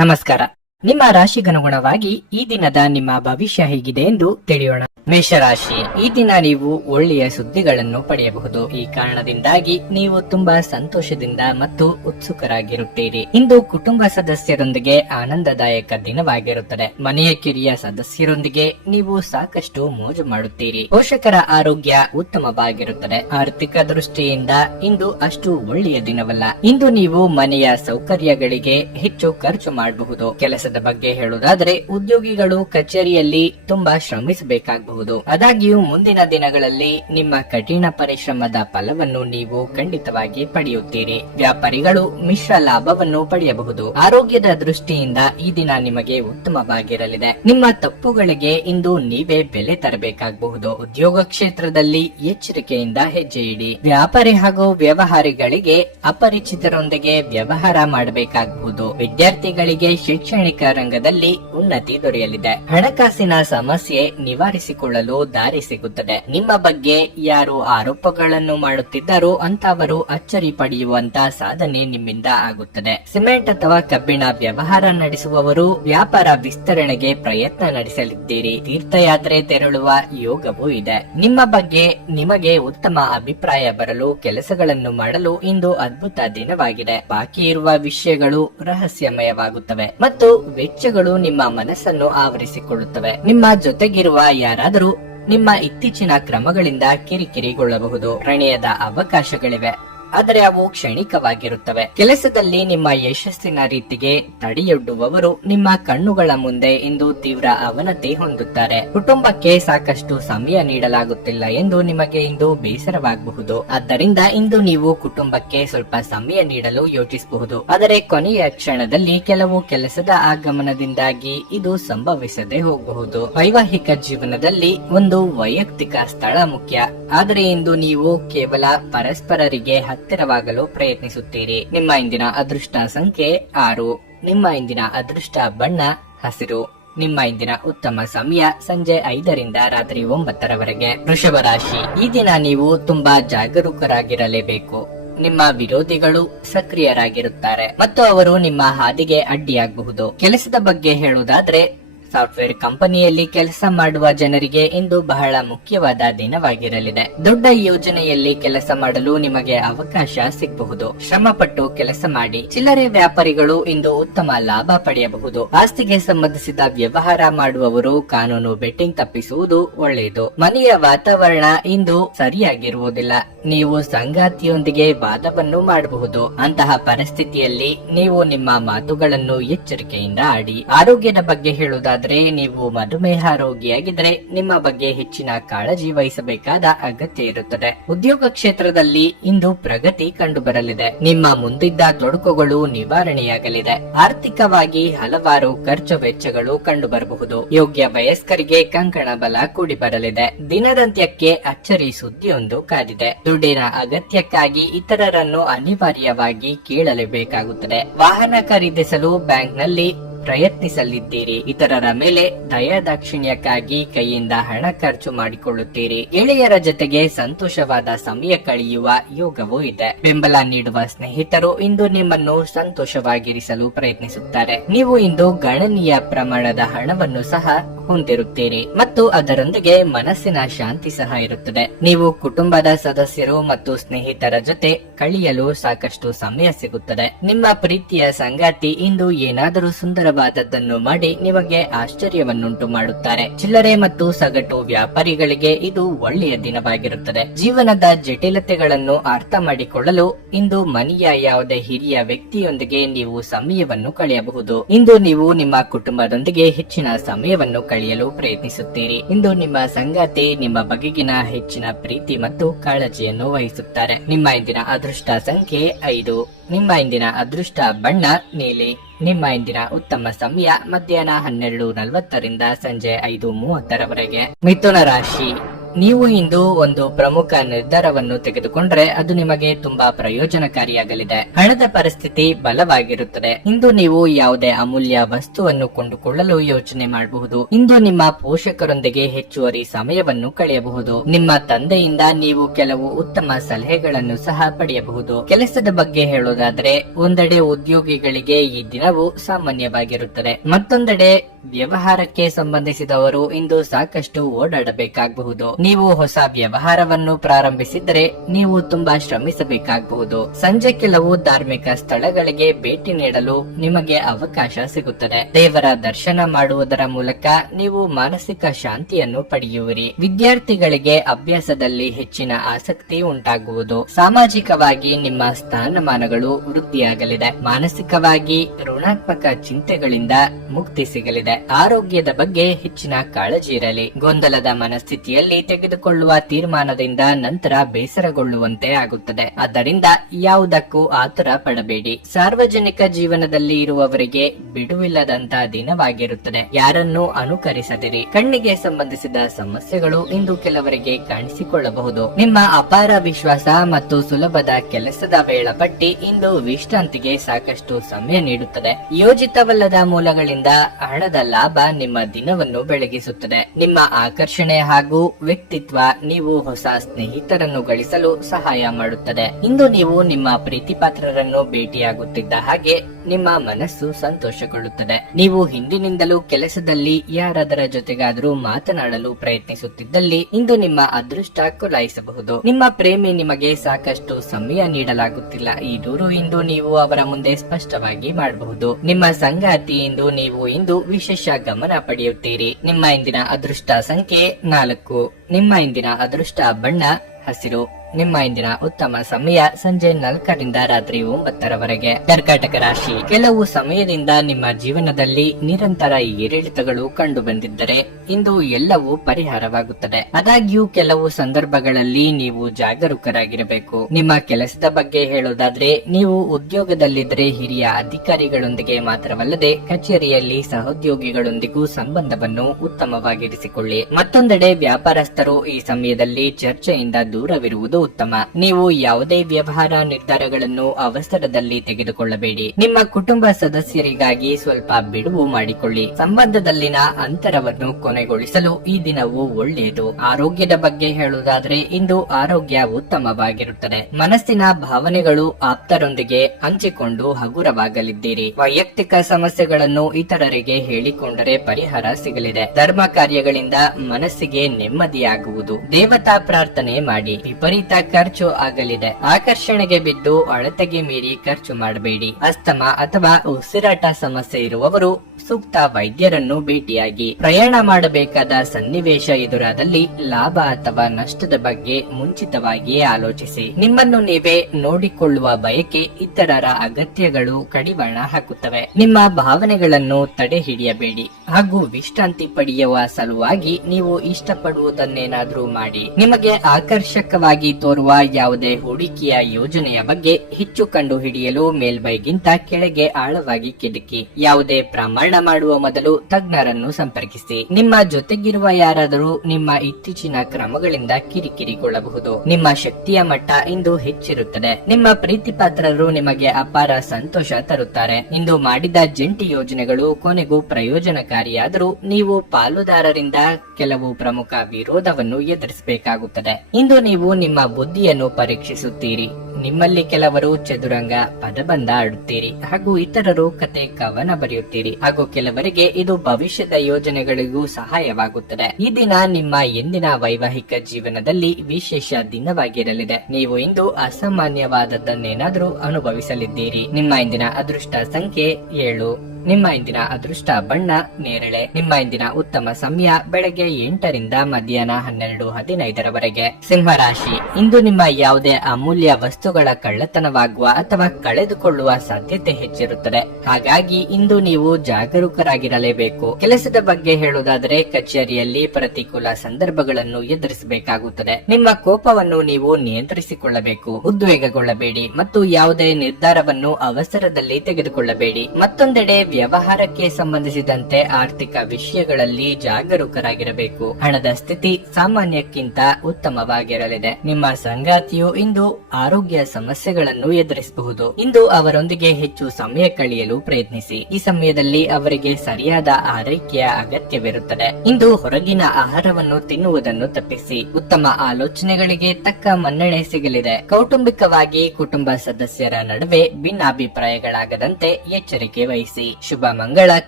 ನಮಸ್ಕಾರ. ನಿಮ್ಮ ರಾಶಿಗನುಗುಣವಾಗಿ ಈ ದಿನದ ನಿಮ್ಮ ಭವಿಷ್ಯ ಹೇಗಿದೆ ಎಂದು ತಿಳಿಯೋಣ. ಮೇಷರಾಶಿ, ಈ ದಿನ ನೀವು ಒಳ್ಳೆಯ ಸುದ್ದಿಗಳನ್ನು ಪಡೆಯಬಹುದು. ಈ ಕಾರಣದಿಂದಾಗಿ ನೀವು ತುಂಬಾ ಸಂತೋಷದಿಂದ ಮತ್ತು ಉತ್ಸುಕರಾಗಿರುತ್ತೀರಿ. ಇಂದು ಕುಟುಂಬ ಸದಸ್ಯರೊಂದಿಗೆ ಆನಂದದಾಯಕ ದಿನವಾಗಿರುತ್ತದೆ. ಮನೆಯ ಕಿರಿಯ ಸದಸ್ಯರೊಂದಿಗೆ ನೀವು ಸಾಕಷ್ಟು ಮೋಜು ಮಾಡುತ್ತೀರಿ. ಪೋಷಕರ ಆರೋಗ್ಯ ಉತ್ತಮವಾಗಿರುತ್ತದೆ. ಆರ್ಥಿಕ ದೃಷ್ಟಿಯಿಂದ ಇಂದು ಅಷ್ಟು ಒಳ್ಳೆಯ ದಿನವಲ್ಲ. ಇಂದು ನೀವು ಮನೆಯ ಸೌಕರ್ಯಗಳಿಗೆ ಹೆಚ್ಚು ಖರ್ಚು ಮಾಡಬಹುದು. ಕೆಲಸದ ಬಗ್ಗೆ ಹೇಳುವುದಾದರೆ ಉದ್ಯೋಗಿಗಳು ಕಚೇರಿಯಲ್ಲಿ ತುಂಬಾ ಶ್ರಮಿಸಬೇಕಾಗಬಹುದು. ಆದಾಗ್ಯೂ ಮುಂದಿನ ದಿನಗಳಲ್ಲಿ ನಿಮ್ಮ ಕಠಿಣ ಪರಿಶ್ರಮದ ಫಲವನ್ನು ನೀವು ಖಂಡಿತವಾಗಿ ಪಡೆಯುತ್ತೀರಿ. ವ್ಯಾಪಾರಿಗಳು ಮಿಶ್ರ ಲಾಭವನ್ನು ಪಡೆಯಬಹುದು. ಆರೋಗ್ಯದ ದೃಷ್ಟಿಯಿಂದ ಈ ದಿನ ನಿಮಗೆ ಉತ್ತಮವಾಗಿರಲಿದೆ. ನಿಮ್ಮ ತಪ್ಪುಗಳಿಗೆ ಇಂದು ನೀವೇ ಬೆಲೆ ತರಬೇಕಾಗಬಹುದು. ಉದ್ಯೋಗ ಕ್ಷೇತ್ರದಲ್ಲಿ ಎಚ್ಚರಿಕೆಯಿಂದ ಹೆಜ್ಜೆ ಇಡಿ. ವ್ಯಾಪಾರಿ ಹಾಗೂ ವ್ಯವಹಾರಿಗಳಿಗೆ ಅಪರಿಚಿತರೊಂದಿಗೆ ವ್ಯವಹಾರ ಮಾಡಬೇಕಾಗಬಹುದು. ವಿದ್ಯಾರ್ಥಿಗಳಿಗೆ ಶೈಕ್ಷಣಿಕ ರಂಗದಲ್ಲಿ ಉನ್ನತಿ ದೊರೆಯಲಿದೆ. ಹಣಕಾಸಿನ ಸಮಸ್ಯೆ ನಿವಾರಿಸಿಕೊಳ್ಳಲು ದಾರಿ ಸಿಗುತ್ತದೆ. ನಿಮ್ಮ ಬಗ್ಗೆ ಯಾರು ಆರೋಪಗಳನ್ನು ಮಾಡುತ್ತಿದ್ದಾರೋ ಅಂತವರು ಅಚ್ಚರಿ ಪಡೆಯುವಂತ ಸಾಧನೆ ನಿಮ್ಮಿಂದ ಆಗುತ್ತದೆ. ಸಿಮೆಂಟ್ ಅಥವಾ ಕಬ್ಬಿಣ ವ್ಯವಹಾರ ನಡೆಸುವವರು ವ್ಯಾಪಾರ ವಿಸ್ತರಣೆಗೆ ಪ್ರಯತ್ನ ನಡೆಸಲಿದ್ದೀರಿ. ತೀರ್ಥಯಾತ್ರೆ ತೆರಳುವ ಯೋಗವೂ ಇದೆ. ನಿಮ್ಮ ಬಗ್ಗೆ ನಿಮಗೆ ಉತ್ತಮ ಅಭಿಪ್ರಾಯ ಬರಲು ಕೆಲಸಗಳನ್ನು ಮಾಡಲು ಇಂದು ಅದ್ಭುತ ದಿನವಾಗಿದೆ. ಬಾಕಿ ಇರುವ ವಿಷಯಗಳು ರಹಸ್ಯಮಯವಾಗುತ್ತವೆ ಮತ್ತು ವೆಚ್ಚಗಳು ನಿಮ್ಮ ಮನಸ್ಸನ್ನು ಆವರಿಸಿಕೊಳ್ಳುತ್ತವೆ. ನಿಮ್ಮ ಜೊತೆಗಿರುವ ಯಾರಾದರೂ ನಿಮ್ಮ ಇತ್ತೀಚಿನ ಕ್ರಮಗಳಿಂದ ಕಿರಿಕಿರಿಗೊಳ್ಳಬಹುದು. ಪ್ರಣಯದ ಅವಕಾಶಗಳಿವೆ, ಆದರೆ ಅವು ಕ್ಷಣಿಕವಾಗಿರುತ್ತವೆ. ಕೆಲಸದಲ್ಲಿ ನಿಮ್ಮ ಯಶಸ್ಸಿನ ರೀತಿಗೆ ತಡೆಯೊಡ್ಡುವವರು ನಿಮ್ಮ ಕಣ್ಣುಗಳ ಮುಂದೆ ಇಂದು ತೀವ್ರ ಅವನತಿ ಹೊಂದುತ್ತಾರೆ. ಕುಟುಂಬಕ್ಕೆ ಸಾಕಷ್ಟು ಸಮಯ ನೀಡಲಾಗುತ್ತಿಲ್ಲ ಎಂದು ನಿಮಗೆ ಇಂದು ಬೇಸರವಾಗಬಹುದು. ಆದ್ದರಿಂದ ಇಂದು ನೀವು ಕುಟುಂಬಕ್ಕೆ ಸ್ವಲ್ಪ ಸಮಯ ನೀಡಲು ಯೋಚಿಸಬಹುದು. ಆದರೆ ಕೊನೆಯ ಕ್ಷಣದಲ್ಲಿ ಕೆಲವು ಕೆಲಸದ ಆಗಮನದಿಂದಾಗಿ ಇದು ಸಂಭವಿಸದೆ ಹೋಗಬಹುದು. ವೈವಾಹಿಕ ಜೀವನದಲ್ಲಿ ಒಂದು ವೈಯಕ್ತಿಕ ಸ್ಥಳ ಮುಖ್ಯ, ಆದರೆ ಇಂದು ನೀವು ಕೇವಲ ಪರಸ್ಪರರಿಗೆ ಹತ್ತಿರವಾಗಲು ಪ್ರಯತ್ನಿಸುತ್ತೀರಿ. ನಿಮ್ಮ ಇಂದಿನ ಅದೃಷ್ಟ ಸಂಖ್ಯೆ 6. ನಿಮ್ಮ ಇಂದಿನ ಅದೃಷ್ಟ ಬಣ್ಣ ಹಸಿರು. ನಿಮ್ಮ ಇಂದಿನ ಉತ್ತಮ ಸಮಯ ಸಂಜೆ 5ರಿಂದ ರಾತ್ರಿ 9ರವರೆಗೆ. ವೃಷಭ ರಾಶಿ, ಈ ದಿನ ನೀವು ತುಂಬಾ ಜಾಗರೂಕರಾಗಿರಲೇಬೇಕು. ನಿಮ್ಮ ವಿರೋಧಿಗಳು ಸಕ್ರಿಯರಾಗಿರುತ್ತಾರೆ ಮತ್ತು ಅವರು ನಿಮ್ಮ ಹಾದಿಗೆ ಅಡ್ಡಿಯಾಗಬಹುದು. ಕೆಲಸದ ಬಗ್ಗೆ ಹೇಳುವುದಾದ್ರೆ ಸಾಫ್ಟ್ವೇರ್ ಕಂಪನಿಯಲ್ಲಿ ಕೆಲಸ ಮಾಡುವ ಜನರಿಗೆ ಇಂದು ಬಹಳ ಮುಖ್ಯವಾದ ದಿನವಾಗಿರಲಿದೆ. ದೊಡ್ಡ ಯೋಜನೆಯಲ್ಲಿ ಕೆಲಸ ಮಾಡಲು ನಿಮಗೆ ಅವಕಾಶ ಸಿಗಬಹುದು. ಶ್ರಮಪಟ್ಟು ಕೆಲಸ ಮಾಡಿ. ಚಿಲ್ಲರೆ ವ್ಯಾಪಾರಿಗಳು ಇಂದು ಉತ್ತಮ ಲಾಭ ಪಡೆಯಬಹುದು. ಆಸ್ತಿಗೆ ಸಂಬಂಧಿಸಿದ ವ್ಯವಹಾರ ಮಾಡುವವರು ಕಾನೂನು ಬೆಟ್ಟಿಂಗ್ ತಪ್ಪಿಸುವುದು ಒಳ್ಳೆಯದು. ಮನೆಯ ವಾತಾವರಣ ಇಂದು ಸರಿಯಾಗಿರುವುದಿಲ್ಲ. ನೀವು ಸಂಗಾತಿಯೊಂದಿಗೆ ವಾದವನ್ನು ಮಾಡಬಹುದು. ಅಂತಹ ಪರಿಸ್ಥಿತಿಯಲ್ಲಿ ನೀವು ನಿಮ್ಮ ಮಾತುಗಳನ್ನು ಎಚ್ಚರಿಕೆಯಿಂದ ಆಡಿ. ಆರೋಗ್ಯದ ಬಗ್ಗೆ ಹೇಳುವುದಾದರೆ ನೀವು ಮಧುಮೇಹ ರೋಗಿಯಾಗಿದ್ದರೆ ನಿಮ್ಮ ಬಗ್ಗೆ ಹೆಚ್ಚಿನ ಕಾಳಜಿ ವಹಿಸಬೇಕಾದ ಅಗತ್ಯ ಇರುತ್ತದೆ. ಉದ್ಯೋಗ ಕ್ಷೇತ್ರದಲ್ಲಿ ಇಂದು ಪ್ರಗತಿ ಕಂಡುಬರಲಿದೆ. ನಿಮ್ಮ ಮುಂದಿದ್ದ ತೊಡಕುಗಳು ನಿವಾರಣೆಯಾಗಲಿದೆ. ಆರ್ಥಿಕವಾಗಿ ಹಲವಾರು ಖರ್ಚು ವೆಚ್ಚಗಳು ಕಂಡುಬರಬಹುದು. ಯೋಗ್ಯ ವಯಸ್ಕರಿಗೆ ಕಂಕಣ ಬಲ ಕೂಡಿ ಬರಲಿದೆ. ದಿನದಂತ್ಯಕ್ಕೆ ಅಚ್ಚರಿ ಸುದ್ದಿಯೊಂದು ಕಾದಿದೆ. ದುಡ್ಡಿನ ಅಗತ್ಯಕ್ಕಾಗಿ ಇತರರನ್ನು ಅನಿವಾರ್ಯವಾಗಿ ಕೇಳಲೇಬೇಕಾಗುತ್ತದೆ. ವಾಹನ ಖರೀದಿಸಲು ಬ್ಯಾಂಕ್ನಲ್ಲಿ ಪ್ರಯತ್ನಿಸಲಿದ್ದೀರಿ. ಇತರರ ಮೇಲೆ ದಯಾದಾಕ್ಷಿಣ್ಯಕ್ಕಾಗಿ ಕೈಯಿಂದ ಹಣ ಖರ್ಚು ಮಾಡಿಕೊಳ್ಳುತ್ತೀರಿ. ಗೆಳೆಯರ ಜೊತೆಗೆ ಸಂತೋಷವಾದ ಸಮಯ ಕಳೆಯುವ ಯೋಗವೂ ಇದೆ. ಬೆಂಬಲ ನೀಡುವ ಸ್ನೇಹಿತರು ಇಂದು ನಿಮ್ಮನ್ನು ಸಂತೋಷವಾಗಿರಿಸಲು ಪ್ರಯತ್ನಿಸುತ್ತಾರೆ. ನೀವು ಇಂದು ಗಣನೀಯ ಪ್ರಮಾಣದ ಹಣವನ್ನು ಸಹ ಹೊಂದಿರುತ್ತೀರಿ ಮತ್ತು ಅದರೊಂದಿಗೆ ಮನಸ್ಸಿನ ಶಾಂತಿ ಸಹ ಇರುತ್ತದೆ. ನೀವು ಕುಟುಂಬದ ಸದಸ್ಯರು ಮತ್ತು ಸ್ನೇಹಿತರ ಜೊತೆ ಕಳೆಯಲು ಸಾಕಷ್ಟು ಸಮಯ ಸಿಗುತ್ತದೆ. ನಿಮ್ಮ ಪ್ರೀತಿಯ ಸಂಗಾತಿ ಇಂದು ಏನಾದರೂ ಸುಂದರವಾದದ್ದನ್ನು ಮಾಡಿ ನಿಮಗೆ ಆಶ್ಚರ್ಯವನ್ನುಂಟು ಮಾಡುತ್ತಾರೆ. ಚಿಲ್ಲರೆ ಮತ್ತು ಸಗಟು ವ್ಯಾಪಾರಿಗಳಿಗೆ ಇದು ಒಳ್ಳೆಯ ದಿನವಾಗಿರುತ್ತದೆ. ಜೀವನದ ಜಟಿಲತೆಗಳನ್ನು ಅರ್ಥ ಮಾಡಿಕೊಳ್ಳಲು ಇಂದು ಮನೆಯ ಯಾವುದೇ ಹಿರಿಯ ವ್ಯಕ್ತಿಯೊಂದಿಗೆ ನೀವು ಸಮಯವನ್ನು ಕಳೆಯಬಹುದು. ಇಂದು ನೀವು ನಿಮ್ಮ ಕುಟುಂಬದೊಂದಿಗೆ ಹೆಚ್ಚಿನ ಸಮಯವನ್ನು ಕಳೆಯಲು ಪ್ರಯತ್ನಿಸುತ್ತೀರಿ. ಇಂದು ನಿಮ್ಮ ಸಂಗಾತಿ ನಿಮ್ಮ ಬಗೆಗಿನ ಹೆಚ್ಚಿನ ಪ್ರೀತಿ ಮತ್ತು ಕಾಳಜಿಯನ್ನು ವಹಿಸುತ್ತಾರೆ. ನಿಮ್ಮ ಇಂದಿನ ಅದೃಷ್ಟ ಸಂಖ್ಯೆ 5. ನಿಮ್ಮ ಇಂದಿನ ಅದೃಷ್ಟ ಬಣ್ಣ ನೀಲಿ. ನಿಮ್ಮ ಇಂದಿನ ಉತ್ತಮ ಸಮಯ ಮಧ್ಯಾಹ್ನ 12:40ರಿಂದ ಸಂಜೆ 5:30ರವರೆಗೆ. ಮಿಥುನ ರಾಶಿ, ನೀವು ಇಂದು ಒಂದು ಪ್ರಮುಖ ನಿರ್ಧಾರವನ್ನು ತೆಗೆದುಕೊಂಡ್ರೆ ಅದು ನಿಮಗೆ ತುಂಬಾ ಪ್ರಯೋಜನಕಾರಿಯಾಗಲಿದೆ. ಹಣದ ಪರಿಸ್ಥಿತಿ ಬಲವಾಗಿರುತ್ತದೆ. ಇಂದು ನೀವು ಯಾವುದೇ ಅಮೂಲ್ಯ ವಸ್ತುವನ್ನು ಕೊಂಡುಕೊಳ್ಳಲು ಯೋಚನೆ ಮಾಡಬಹುದು. ಇಂದು ನಿಮ್ಮ ಪೋಷಕರೊಂದಿಗೆ ಹೆಚ್ಚುವರಿ ಸಮಯವನ್ನು ಕಳೆಯಬಹುದು. ನಿಮ್ಮ ತಂದೆಯಿಂದ ನೀವು ಕೆಲವು ಉತ್ತಮ ಸಲಹೆಗಳನ್ನು ಸಹ ಪಡೆಯಬಹುದು. ಕೆಲಸದ ಬಗ್ಗೆ ಹೇಳೋದಾದ್ರೆ, ಒಂದೆಡೆ ಉದ್ಯೋಗಿಗಳಿಗೆ ಈ ದಿನವು ಸಾಮಾನ್ಯವಾಗಿರುತ್ತದೆ. ಮತ್ತೊಂದೆಡೆ ವ್ಯವಹಾರಕ್ಕೆ ಸಂಬಂಧಿಸಿದವರು ಇಂದು ಸಾಕಷ್ಟು ಓಡಾಡಬೇಕಾಗಬಹುದು. ನೀವು ಹೊಸ ವ್ಯವಹಾರವನ್ನು ಪ್ರಾರಂಭಿಸಿದರೆ ನೀವು ತುಂಬಾ ಶ್ರಮಿಸಬೇಕಾಗಬಹುದು. ಸಂಜೆ ಕೆಲವು ಧಾರ್ಮಿಕ ಸ್ಥಳಗಳಿಗೆ ಭೇಟಿ ನೀಡಲು ನಿಮಗೆ ಅವಕಾಶ ಸಿಗುತ್ತದೆ. ದೇವರ ದರ್ಶನ ಮಾಡುವುದರ ಮೂಲಕ ನೀವು ಮಾನಸಿಕ ಶಾಂತಿಯನ್ನು ಪಡೆಯುವಿರಿ. ವಿದ್ಯಾರ್ಥಿಗಳಿಗೆ ಅಭ್ಯಾಸದಲ್ಲಿ ಹೆಚ್ಚಿನ ಆಸಕ್ತಿ ಉಂಟಾಗುವುದು. ಸಾಮಾಜಿಕವಾಗಿ ನಿಮ್ಮ ಸ್ಥಾನಮಾನಗಳು ವೃದ್ಧಿಯಾಗಲಿದೆ. ಮಾನಸಿಕವಾಗಿ ಋಣಾತ್ಮಕ ಚಿಂತೆಗಳಿಂದ ಮುಕ್ತಿ ಸಿಗಲಿದೆ. ಆರೋಗ್ಯದ ಬಗ್ಗೆ ಹೆಚ್ಚಿನ ಕಾಳಜಿ ಇರಲಿ. ಗೊಂದಲದ ಮನಸ್ಥಿತಿಯಲ್ಲಿ ತೆಗೆದುಕೊಳ್ಳುವ ತೀರ್ಮಾನದಿಂದ ನಂತರ ಬೇಸರಗೊಳ್ಳುವಂತೆ ಆಗುತ್ತದೆ. ಆದ್ದರಿಂದ ಯಾವುದಕ್ಕೂ ಆತುರ ಪಡಬೇಡಿ. ಸಾರ್ವಜನಿಕ ಜೀವನದಲ್ಲಿ ಇರುವವರಿಗೆ ಬಿಡುವಿಲ್ಲದಂತಹ ದಿನವಾಗಿರುತ್ತದೆ. ಯಾರನ್ನೂ ಅನುಕರಿಸದಿರಿ. ಕಣ್ಣಿಗೆ ಸಂಬಂಧಿಸಿದ ಸಮಸ್ಯೆಗಳು ಇಂದು ಕೆಲವರಿಗೆ ಕಾಣಿಸಿಕೊಳ್ಳಬಹುದು. ನಿಮ್ಮ ಅಪಾರ ವಿಶ್ವಾಸ ಮತ್ತು ಸುಲಭದ ಕೆಲಸದ ವೇಳಾಪಟ್ಟಿ ಇಂದು ವಿಶ್ರಾಂತಿಗೆ ಸಾಕಷ್ಟು ಸಮಯ ನೀಡುತ್ತದೆ. ಯೋಜಿತವಲ್ಲದ ಮೂಲಗಳಿಂದ ಹಣದ ಲಾಭ ನಿಮ್ಮ ದಿನವನ್ನು ಬೆಳಗಿಸುತ್ತದೆ. ನಿಮ್ಮ ಆಕರ್ಷಣೆ ಹಾಗೂ ವ್ಯಕ್ತಿತ್ವ ನೀವು ಹೊಸ ಸ್ನೇಹಿತರನ್ನು ಗಳಿಸಲು ಸಹಾಯ ಮಾಡುತ್ತದೆ. ಇಂದು ನೀವು ನಿಮ್ಮ ಪ್ರೀತಿಪಾತ್ರರನ್ನು ಭೇಟಿಯಾಗುತ್ತಿದ್ದ ಹಾಗೆ ನಿಮ್ಮ ಮನಸ್ಸು ಸಂತೋಷಗೊಳ್ಳುತ್ತದೆ. ನೀವು ಹಿಂದಿನಿಂದಲೂ ಕೆಲಸದಲ್ಲಿ ಯಾರಾದರ ಜೊತೆಗಾದರೂ ಮಾತನಾಡಲು ಪ್ರಯತ್ನಿಸುತ್ತಿದ್ದಲ್ಲಿ ಇಂದು ನಿಮ್ಮ ಅದೃಷ್ಟ ಕುಲಾಯಿಸಬಹುದು. ನಿಮ್ಮ ಪ್ರೇಮಿ ನಿಮಗೆ ಸಾಕಷ್ಟು ಸಮಯ ನೀಡಲಾಗುತ್ತಿಲ್ಲ. ಈ ದೂರು ಇಂದು ನೀವು ಅವರ ಮುಂದೆ ಸ್ಪಷ್ಟವಾಗಿ ಮಾಡಬಹುದು. ನಿಮ್ಮ ಸಂಗಾತಿ ನೀವು ಇಂದು ವಿಶೇಷ ಗಮನ ಪಡೆಯುತ್ತೀರಿ. ನಿಮ್ಮ ಇಂದಿನ ಅದೃಷ್ಟ ಸಂಖ್ಯೆ 4. ನಿಮ್ಮ ಇಂದಿನ ಅದೃಷ್ಟ ಬಣ್ಣ ಹಸಿರು. ನಿಮ್ಮ ಇಂದಿನ ಉತ್ತಮ ಸಮಯ ಸಂಜೆ 4ರಿಂದ ರಾತ್ರಿ 9ರವರೆಗೆ. ಕರ್ಕಾಟಕ ರಾಶಿ, ಕೆಲವು ಸಮಯದಿಂದ ನಿಮ್ಮ ಜೀವನದಲ್ಲಿ ನಿರಂತರ ಏರಿಳಿತಗಳು ಕಂಡು ಬಂದಿದ್ದರೆ ಇಂದು ಎಲ್ಲವೂ ಪರಿಹಾರವಾಗುತ್ತದೆ. ಆದಾಗ್ಯೂ ಕೆಲವು ಸಂದರ್ಭಗಳಲ್ಲಿ ನೀವು ಜಾಗರೂಕರಾಗಿರಬೇಕು. ನಿಮ್ಮ ಕೆಲಸದ ಬಗ್ಗೆ ಹೇಳೋದಾದ್ರೆ, ನೀವು ಉದ್ಯೋಗದಲ್ಲಿದ್ದರೆ ಹಿರಿಯ ಅಧಿಕಾರಿಗಳೊಂದಿಗೆ ಮಾತ್ರವಲ್ಲದೆ ಕಚೇರಿಯಲ್ಲಿ ಸಹೋದ್ಯೋಗಿಗಳೊಂದಿಗೂ ಸಂಬಂಧವನ್ನು ಉತ್ತಮವಾಗಿರಿಸಿಕೊಳ್ಳಿ. ಮತ್ತೊಂದೆಡೆ ವ್ಯಾಪಾರಸ್ಥರು ಈ ಸಮಯದಲ್ಲಿ ಚರ್ಚೆಯಿಂದ ದೂರವಿರುವುದು ಉತ್ತಮ. ನೀವು ಯಾವುದೇ ವ್ಯವಹಾರ ನಿರ್ಧಾರಗಳನ್ನು ಅವಸರದಲ್ಲಿ ತೆಗೆದುಕೊಳ್ಳಬೇಡಿ. ನಿಮ್ಮ ಕುಟುಂಬ ಸದಸ್ಯರಿಗಾಗಿ ಸ್ವಲ್ಪ ಬಿಡುವು ಮಾಡಿಕೊಳ್ಳಿ. ಸಂಬಂಧದಲ್ಲಿನ ಅಂತರವನ್ನು ಕೊನೆಗೊಳಿಸಲು ಈ ದಿನವು ಒಳ್ಳೆಯದು. ಆರೋಗ್ಯದ ಬಗ್ಗೆ ಹೇಳುವುದಾದ್ರೆ, ಇಂದು ಆರೋಗ್ಯ ಉತ್ತಮವಾಗಿರುತ್ತದೆ. ಮನಸ್ಸಿನ ಭಾವನೆಗಳು ಆಪ್ತರೊಂದಿಗೆ ಹಂಚಿಕೊಂಡು ಹಗುರವಾಗಲಿದ್ದೀರಿ. ವೈಯಕ್ತಿಕ ಸಮಸ್ಯೆಗಳನ್ನು ಇತರರಿಗೆ ಹೇಳಿಕೊಂಡರೆ ಪರಿಹಾರ ಸಿಗಲಿದೆ. ಧರ್ಮ ಕಾರ್ಯಗಳಿಂದ ಮನಸ್ಸಿಗೆ ನೆಮ್ಮದಿಯಾಗುವುದು. ದೇವತಾ ಪ್ರಾರ್ಥನೆ ಮಾಡಿ. ವಿಪರೀತ ಖರ್ಚು ಆಗಲಿದೆ. ಆಕರ್ಷಣೆಗೆ ಬಿದ್ದು ಅಳತೆಗೆ ಮೀರಿ ಖರ್ಚು ಮಾಡಬೇಡಿ. ಅಸ್ತಮಾ ಅಥವಾ ಉಸಿರಾಟ ಸಮಸ್ಯೆ ಇರುವವರು ಸೂಕ್ತ ವೈದ್ಯರನ್ನು ಭೇಟಿಯಾಗಿ. ಪ್ರಯಾಣ ಮಾಡಬೇಕಾದ ಸನ್ನಿವೇಶ ಎದುರಾದಲ್ಲಿ ಲಾಭ ಅಥವಾ ನಷ್ಟದ ಬಗ್ಗೆ ಮುಂಚಿತವಾಗಿಯೇ ಆಲೋಚಿಸಿ. ನಿಮ್ಮನ್ನು ನೀವೇ ನೋಡಿಕೊಳ್ಳುವ ಬಯಕೆ ಇತರರ ಅಗತ್ಯಗಳು ಕಡಿವಾಣ ಹಾಕುತ್ತವೆ. ನಿಮ್ಮ ಭಾವನೆಗಳನ್ನು ತಡೆ ಹಿಡಿಯಬೇಡಿ ಹಾಗೂ ವಿಶ್ರಾಂತಿ ಪಡೆಯುವ ಸಲುವಾಗಿ ನೀವು ಇಷ್ಟಪಡುವುದನ್ನೇನಾದ್ರೂ ಮಾಡಿ. ನಿಮಗೆ ಆಕರ್ಷಕವಾಗಿ ತೋರುವ ಯಾವುದೇ ಹೂಡಿಕೆಯ ಯೋಜನೆಯ ಬಗ್ಗೆ ಹೆಚ್ಚು ಕಂಡು ಹಿಡಿಯಲು ಮೇಲ್ಮೈಗಿಂತ ಕೆಳಗೆ ಆಳವಾಗಿ ಕೆದಕಿ. ಯಾವುದೇ ಪ್ರಮಾಣ ಮಾಡುವ ಮೊದಲು ತಜ್ಞರನ್ನು ಸಂಪರ್ಕಿಸಿ. ನಿಮ್ಮ ಜೊತೆಗಿರುವ ಯಾರಾದರೂ ನಿಮ್ಮ ಇತ್ತೀಚಿನ ಕ್ರಮಗಳಿಂದ ಕಿರಿಕಿರಿಗೊಳ್ಳಬಹುದು. ನಿಮ್ಮ ಶಕ್ತಿಯ ಮಟ್ಟ ಇಂದು ಹೆಚ್ಚಿರುತ್ತದೆ. ನಿಮ್ಮ ಪ್ರೀತಿಪಾತ್ರರು ನಿಮಗೆ ಅಪಾರ ಸಂತೋಷ ತರುತ್ತಾರೆ. ಇಂದು ಮಾಡಿದ ಜಂಟಿ ಯೋಜನೆಗಳು ಕೊನೆಗೂ ಪ್ರಯೋಜನಕಾರಿಯಾದರೂ ನೀವು ಪಾಲುದಾರರಿಂದ ಕೆಲವು ಪ್ರಮುಖ ವಿರೋಧವನ್ನು ಎದುರಿಸಬೇಕಾಗುತ್ತದೆ. ಇಂದು ನೀವು ನಿಮ್ಮ ಬುದ್ಧಿಯನ್ನು ಪರೀಕ್ಷಿಸುತ್ತೀರಿ. ನಿಮ್ಮಲ್ಲಿ ಕೆಲವರು ಚದುರಂಗ ಪದಬಂಧ ಆಡುತ್ತೀರಿ ಹಾಗೂ ಇತರರು ಕತೆ ಕವನ ಬರೆಯುತ್ತೀರಿ ಹಾಗೂ ಕೆಲವರಿಗೆ ಇದು ಭವಿಷ್ಯದ ಯೋಜನೆಗಳಿಗೂ ಸಹಾಯವಾಗುತ್ತದೆ. ಈ ದಿನ ನಿಮ್ಮ ಎಂದಿನ ವೈವಾಹಿಕ ಜೀವನದಲ್ಲಿ ವಿಶೇಷ ದಿನವಾಗಿರಲಿದೆ. ನೀವು ಇಂದು ಅಸಾಮಾನ್ಯವಾದದ್ದನ್ನೇನಾದರೂ ಅನುಭವಿಸಲಿದ್ದೀರಿ. ನಿಮ್ಮ ಇಂದಿನ ಅದೃಷ್ಟ ಸಂಖ್ಯೆ 7. ನಿಮ್ಮ ಇಂದಿನ ಅದೃಷ್ಟ ಬಣ್ಣ ನೇರಳೆ. ನಿಮ್ಮ ಇಂದಿನ ಉತ್ತಮ ಸಮಯ ಬೆಳಗ್ಗೆ 8ರಿಂದ ಮಧ್ಯಾಹ್ನ 12:15ರವರೆಗೆ. ಸಿಂಹರಾಶಿ, ಇಂದು ನಿಮ್ಮ ಯಾವುದೇ ಅಮೂಲ್ಯ ವಸ್ತುಗಳ ಕಳ್ಳತನವಾಗುವ ಅಥವಾ ಕಳೆದುಕೊಳ್ಳುವ ಸಾಧ್ಯತೆ ಹೆಚ್ಚಿರುತ್ತದೆ. ಹಾಗಾಗಿ ಇಂದು ನೀವು ಜಾಗರೂಕರಾಗಿರಲೇಬೇಕು. ಕೆಲಸದ ಬಗ್ಗೆ ಹೇಳುವುದಾದರೆ, ಕಚೇರಿಯಲ್ಲಿ ಪ್ರತಿಕೂಲ ಸಂದರ್ಭಗಳನ್ನು ಎದುರಿಸಬೇಕಾಗುತ್ತದೆ. ನಿಮ್ಮ ಕೋಪವನ್ನು ನೀವು ನಿಯಂತ್ರಿಸಿಕೊಳ್ಳಬೇಕು. ಉದ್ವೇಗಗೊಳ್ಳಬೇಡಿ ಮತ್ತು ಯಾವುದೇ ನಿರ್ಧಾರವನ್ನು ಅವಸರದಲ್ಲಿ ತೆಗೆದುಕೊಳ್ಳಬೇಡಿ. ಮತ್ತೊಂದೆಡೆ ವ್ಯವಹಾರಕ್ಕೆ ಸಂಬಂಧಿಸಿದಂತೆ ಆರ್ಥಿಕ ವಿಷಯಗಳಲ್ಲಿ ಜಾಗರೂಕರಾಗಿರಬೇಕು. ಹಣದ ಸ್ಥಿತಿ ಸಾಮಾನ್ಯಕ್ಕಿಂತ ಉತ್ತಮವಾಗಿರಲಿದೆ. ನಿಮ್ಮ ಸಂಗಾತಿಯು ಇಂದು ಆರೋಗ್ಯ ಸಮಸ್ಯೆಗಳನ್ನು ಎದುರಿಸಬಹುದು. ಇಂದು ಅವರೊಂದಿಗೆ ಹೆಚ್ಚು ಸಮಯ ಕಳೆಯಲು ಪ್ರಯತ್ನಿಸಿ. ಈ ಸಮಯದಲ್ಲಿ ಅವರಿಗೆ ಸರಿಯಾದ ಆರೈಕೆಯ ಅಗತ್ಯವಿರುತ್ತದೆ. ಇಂದು ಹೊರಗಿನ ಆಹಾರವನ್ನು ತಿನ್ನುವುದನ್ನು ತಪ್ಪಿಸಿ. ಉತ್ತಮ ಆಲೋಚನೆಗಳಿಗೆ ತಕ್ಕ ಮನ್ನಣೆ ಸಿಗಲಿದೆ. ಕೌಟುಂಬಿಕವಾಗಿ ಕುಟುಂಬ ಸದಸ್ಯರ ನಡುವೆ ಭಿನ್ನಾಭಿಪ್ರಾಯಗಳಾಗದಂತೆ ಎಚ್ಚರಿಕೆ ವಹಿಸಿ. ಶುಭ ಮಂಗಳ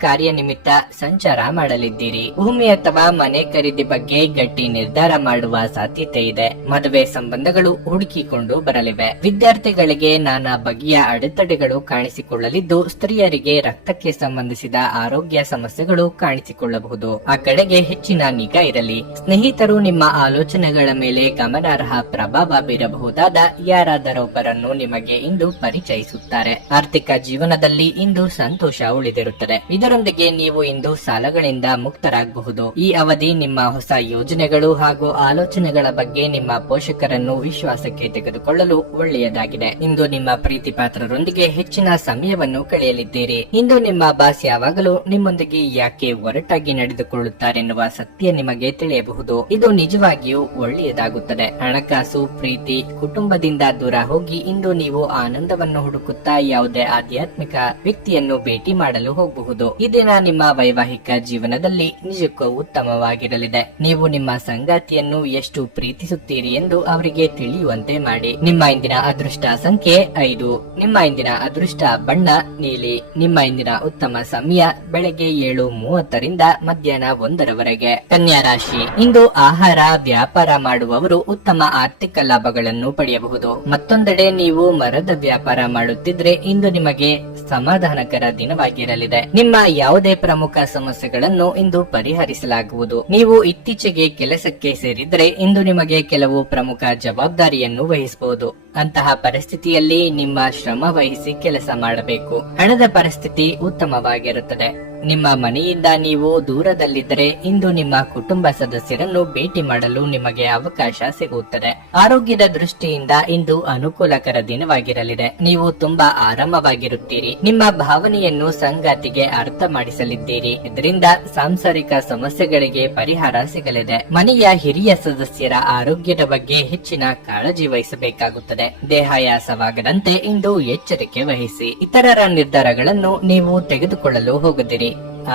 ಕಾರ್ಯ ನಿಮಿತ್ತ ಸಂಚಾರ ಮಾಡಲಿದ್ದೀರಿ. ಭೂಮಿ ಅಥವಾ ಮನೆ ಖರೀದಿ ಬಗ್ಗೆ ಗಟ್ಟಿ ನಿರ್ಧಾರ ಮಾಡುವ ಸಾಧ್ಯತೆ ಇದೆ. ಮದುವೆ ಸಂಬಂಧಗಳು ಹುಡುಕಿಕೊಂಡು ಬರಲಿವೆ. ವಿದ್ಯಾರ್ಥಿಗಳಿಗೆ ನಾನಾ ಬಗೆಯ ಅಡೆತಡೆಗಳು ಕಾಣಿಸಿಕೊಳ್ಳಲಿದ್ದು, ಸ್ತ್ರೀಯರಿಗೆ ರಕ್ತಕ್ಕೆ ಸಂಬಂಧಿಸಿದ ಆರೋಗ್ಯ ಸಮಸ್ಯೆಗಳು ಕಾಣಿಸಿಕೊಳ್ಳಬಹುದು. ಆ ಕಡೆಗೆ ಹೆಚ್ಚಿನ ನಿಗಾ ಇರಲಿ. ಸ್ನೇಹಿತರು ನಿಮ್ಮ ಆಲೋಚನೆಗಳ ಮೇಲೆ ಗಮನಾರ್ಹ ಪ್ರಭಾವ ಬೀರಬಹುದಾದ ಯಾರಾದರೊಬ್ಬರನ್ನು ನಿಮಗೆ ಇಂದು ಪರಿಚಯಿಸುತ್ತಾರೆ. ಆರ್ಥಿಕ ಜೀವನದಲ್ಲಿ ಇಂದು ಸಂತೋಷ ಉಳಿದಿರುತ್ತದೆ. ಇದರೊಂದಿಗೆ ನೀವು ಇಂದು ಸಾಲಗಳಿಂದ ಮುಕ್ತರಾಗಬಹುದು. ಈ ಅವಧಿ ನಿಮ್ಮ ಹೊಸ ಯೋಜನೆಗಳು ಹಾಗೂ ಆಲೋಚನೆಗಳ ಬಗ್ಗೆ ನಿಮ್ಮ ಪೋಷಕರನ್ನು ವಿಶ್ವಾಸಕ್ಕೆ ತೆಗೆದುಕೊಳ್ಳಲು ಒಳ್ಳೆಯದಾಗಿದೆ. ಇಂದು ನಿಮ್ಮ ಪ್ರೀತಿ ಪಾತ್ರರೊಂದಿಗೆ ಹೆಚ್ಚಿನ ಸಮಯವನ್ನು ಕಳೆಯಲಿದ್ದೀರಿ. ಇಂದು ನಿಮ್ಮ ಬಾಸ್ ಯಾವಾಗಲೂ ನಿಮ್ಮೊಂದಿಗೆ ಯಾಕೆ ಒರಟಾಗಿ ನಡೆದುಕೊಳ್ಳುತ್ತಾರೆನ್ನುವ ಸತ್ಯ ನಿಮಗೆ ತಿಳಿಯಬಹುದು. ಇದು ನಿಜವಾಗಿಯೂ ಒಳ್ಳೆಯದಾಗುತ್ತದೆ. ಹಣಕಾಸು, ಪ್ರೀತಿ, ಕುಟುಂಬದಿಂದ ದೂರ ಹೋಗಿ ಇಂದು ನೀವು ಆನಂದವನ್ನು ಹುಡುಕುತ್ತಾ ಯಾವುದೇ ಆಧ್ಯಾತ್ಮಿಕ ವ್ಯಕ್ತಿಯನ್ನು ಭೇಟಿ ಮಾಡಲು ಹೋಗಬಹುದು. ಈ ದಿನ ನಿಮ್ಮ ವೈವಾಹಿಕ ಜೀವನದಲ್ಲಿ ನಿಜಕ್ಕೂ ಉತ್ತಮವಾಗಿರಲಿದೆ. ನೀವು ನಿಮ್ಮ ಸಂಗಾತಿಯನ್ನು ಎಷ್ಟು ಪ್ರೀತಿಸುತ್ತೀರಿ ಎಂದು ಅವರಿಗೆ ತಿಳಿಯುವಂತೆ ಮಾಡಿ. ನಿಮ್ಮ ಇಂದಿನ ಅದೃಷ್ಟ ಸಂಖ್ಯೆ 5. ನಿಮ್ಮ ಇಂದಿನ ಅದೃಷ್ಟ ಬಣ್ಣ ನೀಲಿ. ನಿಮ್ಮ ಇಂದಿನ ಉತ್ತಮ ಸಮಯ ಬೆಳಗ್ಗೆ 7:30ರಿಂದ ಮಧ್ಯಾಹ್ನ 1ರವರೆಗೆ. ಕನ್ಯಾ ರಾಶಿ. ಇಂದು ಆಹಾರ ವ್ಯಾಪಾರ ಮಾಡುವವರು ಉತ್ತಮ ಆರ್ಥಿಕ ಲಾಭಗಳನ್ನು ಪಡೆಯಬಹುದು. ಮತ್ತೊಂದೆಡೆ ನೀವು ಮರದ ವ್ಯಾಪಾರ ಮಾಡುತ್ತಿದ್ರೆ ಇಂದು ನಿಮಗೆ ಸಮಾಧಾನಕರ ದಿನವಾಗಿರಲಿದೆ. ನಿಮ್ಮ ಯಾವುದೇ ಪ್ರಮುಖ ಸಮಸ್ಯೆಗಳನ್ನು ಇಂದು ಪರಿಹರಿಸಲಾಗುವುದು. ನೀವು ಇತ್ತೀಚೆಗೆ ಕೆಲಸಕ್ಕೆ ಸೇರಿದ್ರೆ ಇಂದು ನಿಮಗೆ ಕೆಲವು ಪ್ರಮುಖ ಜವಾಬ್ದಾರಿಯನ್ನು ವಹಿಸಬಹುದು. ಅಂತಹ ಪರಿಸ್ಥಿತಿಯಲ್ಲಿ ನಿಮ್ಮ ಶ್ರಮ ವಹಿಸಿ ಕೆಲಸ ಮಾಡಬೇಕು. ಹಣದ ಪರಿಸ್ಥಿತಿ ಉತ್ತಮವಾಗಿರುತ್ತದೆ. ನಿಮ್ಮ ಮನೆಯಿಂದ ನೀವು ದೂರದಲ್ಲಿದ್ದರೆ ಇಂದು ನಿಮ್ಮ ಕುಟುಂಬ ಸದಸ್ಯರನ್ನು ಭೇಟಿ ಮಾಡಲು ನಿಮಗೆ ಅವಕಾಶ ಸಿಗುತ್ತದೆ. ಆರೋಗ್ಯದ ದೃಷ್ಟಿಯಿಂದ ಇಂದು ಅನುಕೂಲಕರ ದಿನವಾಗಿರಲಿದೆ. ನೀವು ತುಂಬಾ ಆರಾಮವಾಗಿರುತ್ತೀರಿ. ನಿಮ್ಮ ಭಾವನೆಯನ್ನು ಸಂಗಾತಿಗೆ ಅರ್ಥ ಮಾಡಿಸಲಿದ್ದೀರಿ. ಇದರಿಂದ ಸಾಂಸಾರಿಕ ಸಮಸ್ಯೆಗಳಿಗೆ ಪರಿಹಾರ ಸಿಗಲಿದೆ. ಮನೆಯ ಹಿರಿಯ ಸದಸ್ಯರ ಆರೋಗ್ಯದ ಬಗ್ಗೆ ಹೆಚ್ಚಿನ ಕಾಳಜಿ ವಹಿಸಬೇಕಾಗುತ್ತದೆ. ದೇಹಾಯಾಸವಾಗದಂತೆ ಇಂದು ಎಚ್ಚರಿಕೆ ವಹಿಸಿ. ಇತರರ ನಿರ್ಧಾರಗಳನ್ನು ನೀವು ತೆಗೆದುಕೊಳ್ಳಲು ಹೋಗದಿರಿ.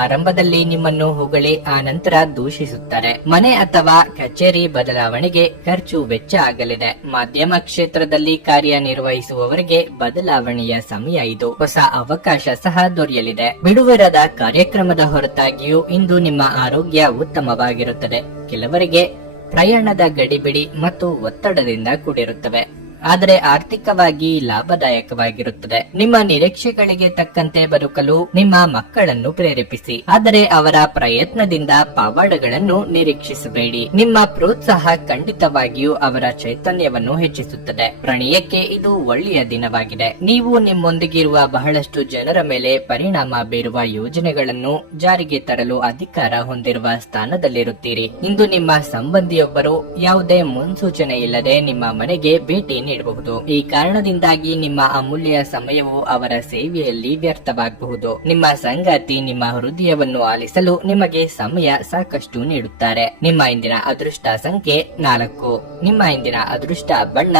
ಆರಂಭದಲ್ಲಿ ನಿಮ್ಮನ್ನು ಹೊಗಳಿ ಆನಂತರ ದೂಷಿಸುತ್ತಾರೆ. ಮನೆ ಅಥವಾ ಕಚೇರಿ ಬದಲಾವಣೆಗೆ ಖರ್ಚು ವೆಚ್ಚ ಆಗಲಿದೆ. ಮಾಧ್ಯಮ ಕ್ಷೇತ್ರದಲ್ಲಿ ಕಾರ್ಯನಿರ್ವಹಿಸುವವರಿಗೆ ಬದಲಾವಣೆಯ ಸಮಯ ಇದು. ಹೊಸ ಅವಕಾಶ ಸಹ ದೊರೆಯಲಿದೆ. ಬಿಡುವಿರದ ಕಾರ್ಯಕ್ರಮದ ಹೊರತಾಗಿಯೂ ಇಂದು ನಿಮ್ಮ ಆರೋಗ್ಯ ಉತ್ತಮವಾಗಿರುತ್ತದೆ. ಕೆಲವರಿಗೆ ಪ್ರಯಾಣದ ಗಡಿಬಿಡಿ ಮತ್ತು ಒತ್ತಡದಿಂದ ಕೂಡಿರುತ್ತವೆ, ಆದರೆ ಆರ್ಥಿಕವಾಗಿ ಲಾಭದಾಯಕವಾಗಿರುತ್ತದೆ. ನಿಮ್ಮ ನಿರೀಕ್ಷೆಗಳಿಗೆ ತಕ್ಕಂತೆ ಬದುಕಲು ನಿಮ್ಮ ಮಕ್ಕಳನ್ನು ಪ್ರೇರೇಪಿಸಿ, ಆದರೆ ಅವರ ಪ್ರಯತ್ನದಿಂದ ಪವಾಡಗಳನ್ನು ನಿರೀಕ್ಷಿಸಬೇಡಿ. ನಿಮ್ಮ ಪ್ರೋತ್ಸಾಹ ಖಂಡಿತವಾಗಿಯೂ ಅವರ ಚೈತನ್ಯವನ್ನು ಹೆಚ್ಚಿಸುತ್ತದೆ. ಪ್ರಣಯಕ್ಕೆ ಇದು ಒಳ್ಳೆಯ ದಿನವಾಗಿದೆ. ನೀವು ನಿಮ್ಮೊಂದಿಗಿರುವ ಬಹಳಷ್ಟು ಜನರ ಮೇಲೆ ಪರಿಣಾಮ ಬೀರುವ ಯೋಜನೆಗಳನ್ನು ಜಾರಿಗೆ ತರಲು ಅಧಿಕಾರ ಹೊಂದಿರುವ ಸ್ಥಾನದಲ್ಲಿರುತ್ತೀರಿ. ಇಂದು ನಿಮ್ಮ ಸಂಬಂಧಿಯೊಬ್ಬರು ಯಾವುದೇ ಮುನ್ಸೂಚನೆ ಇಲ್ಲದೆ ನಿಮ್ಮ ಮನೆಗೆ ಭೇಟಿ ನೀಡಬಹುದು. ಈ ಕಾರಣದಿಂದಾಗಿ ನಿಮ್ಮ ಅಮೂಲ್ಯ ಸಮಯವು ಅವರ ಸೇವೆಯಲ್ಲಿ ವ್ಯರ್ಥವಾಗಬಹುದು. ನಿಮ್ಮ ಸಂಗಾತಿ ನಿಮ್ಮ ಹೃದಯವನ್ನು ಆಲಿಸಲು ನಿಮಗೆ ಸಮಯ ಸಾಕಷ್ಟು ನೀಡುತ್ತಾರೆ. ನಿಮ್ಮ ಇಂದಿನ ಅದೃಷ್ಟ ಸಂಖ್ಯೆ 4. ನಿಮ್ಮ ಇಂದಿನ ಅದೃಷ್ಟ ಬಣ್ಣ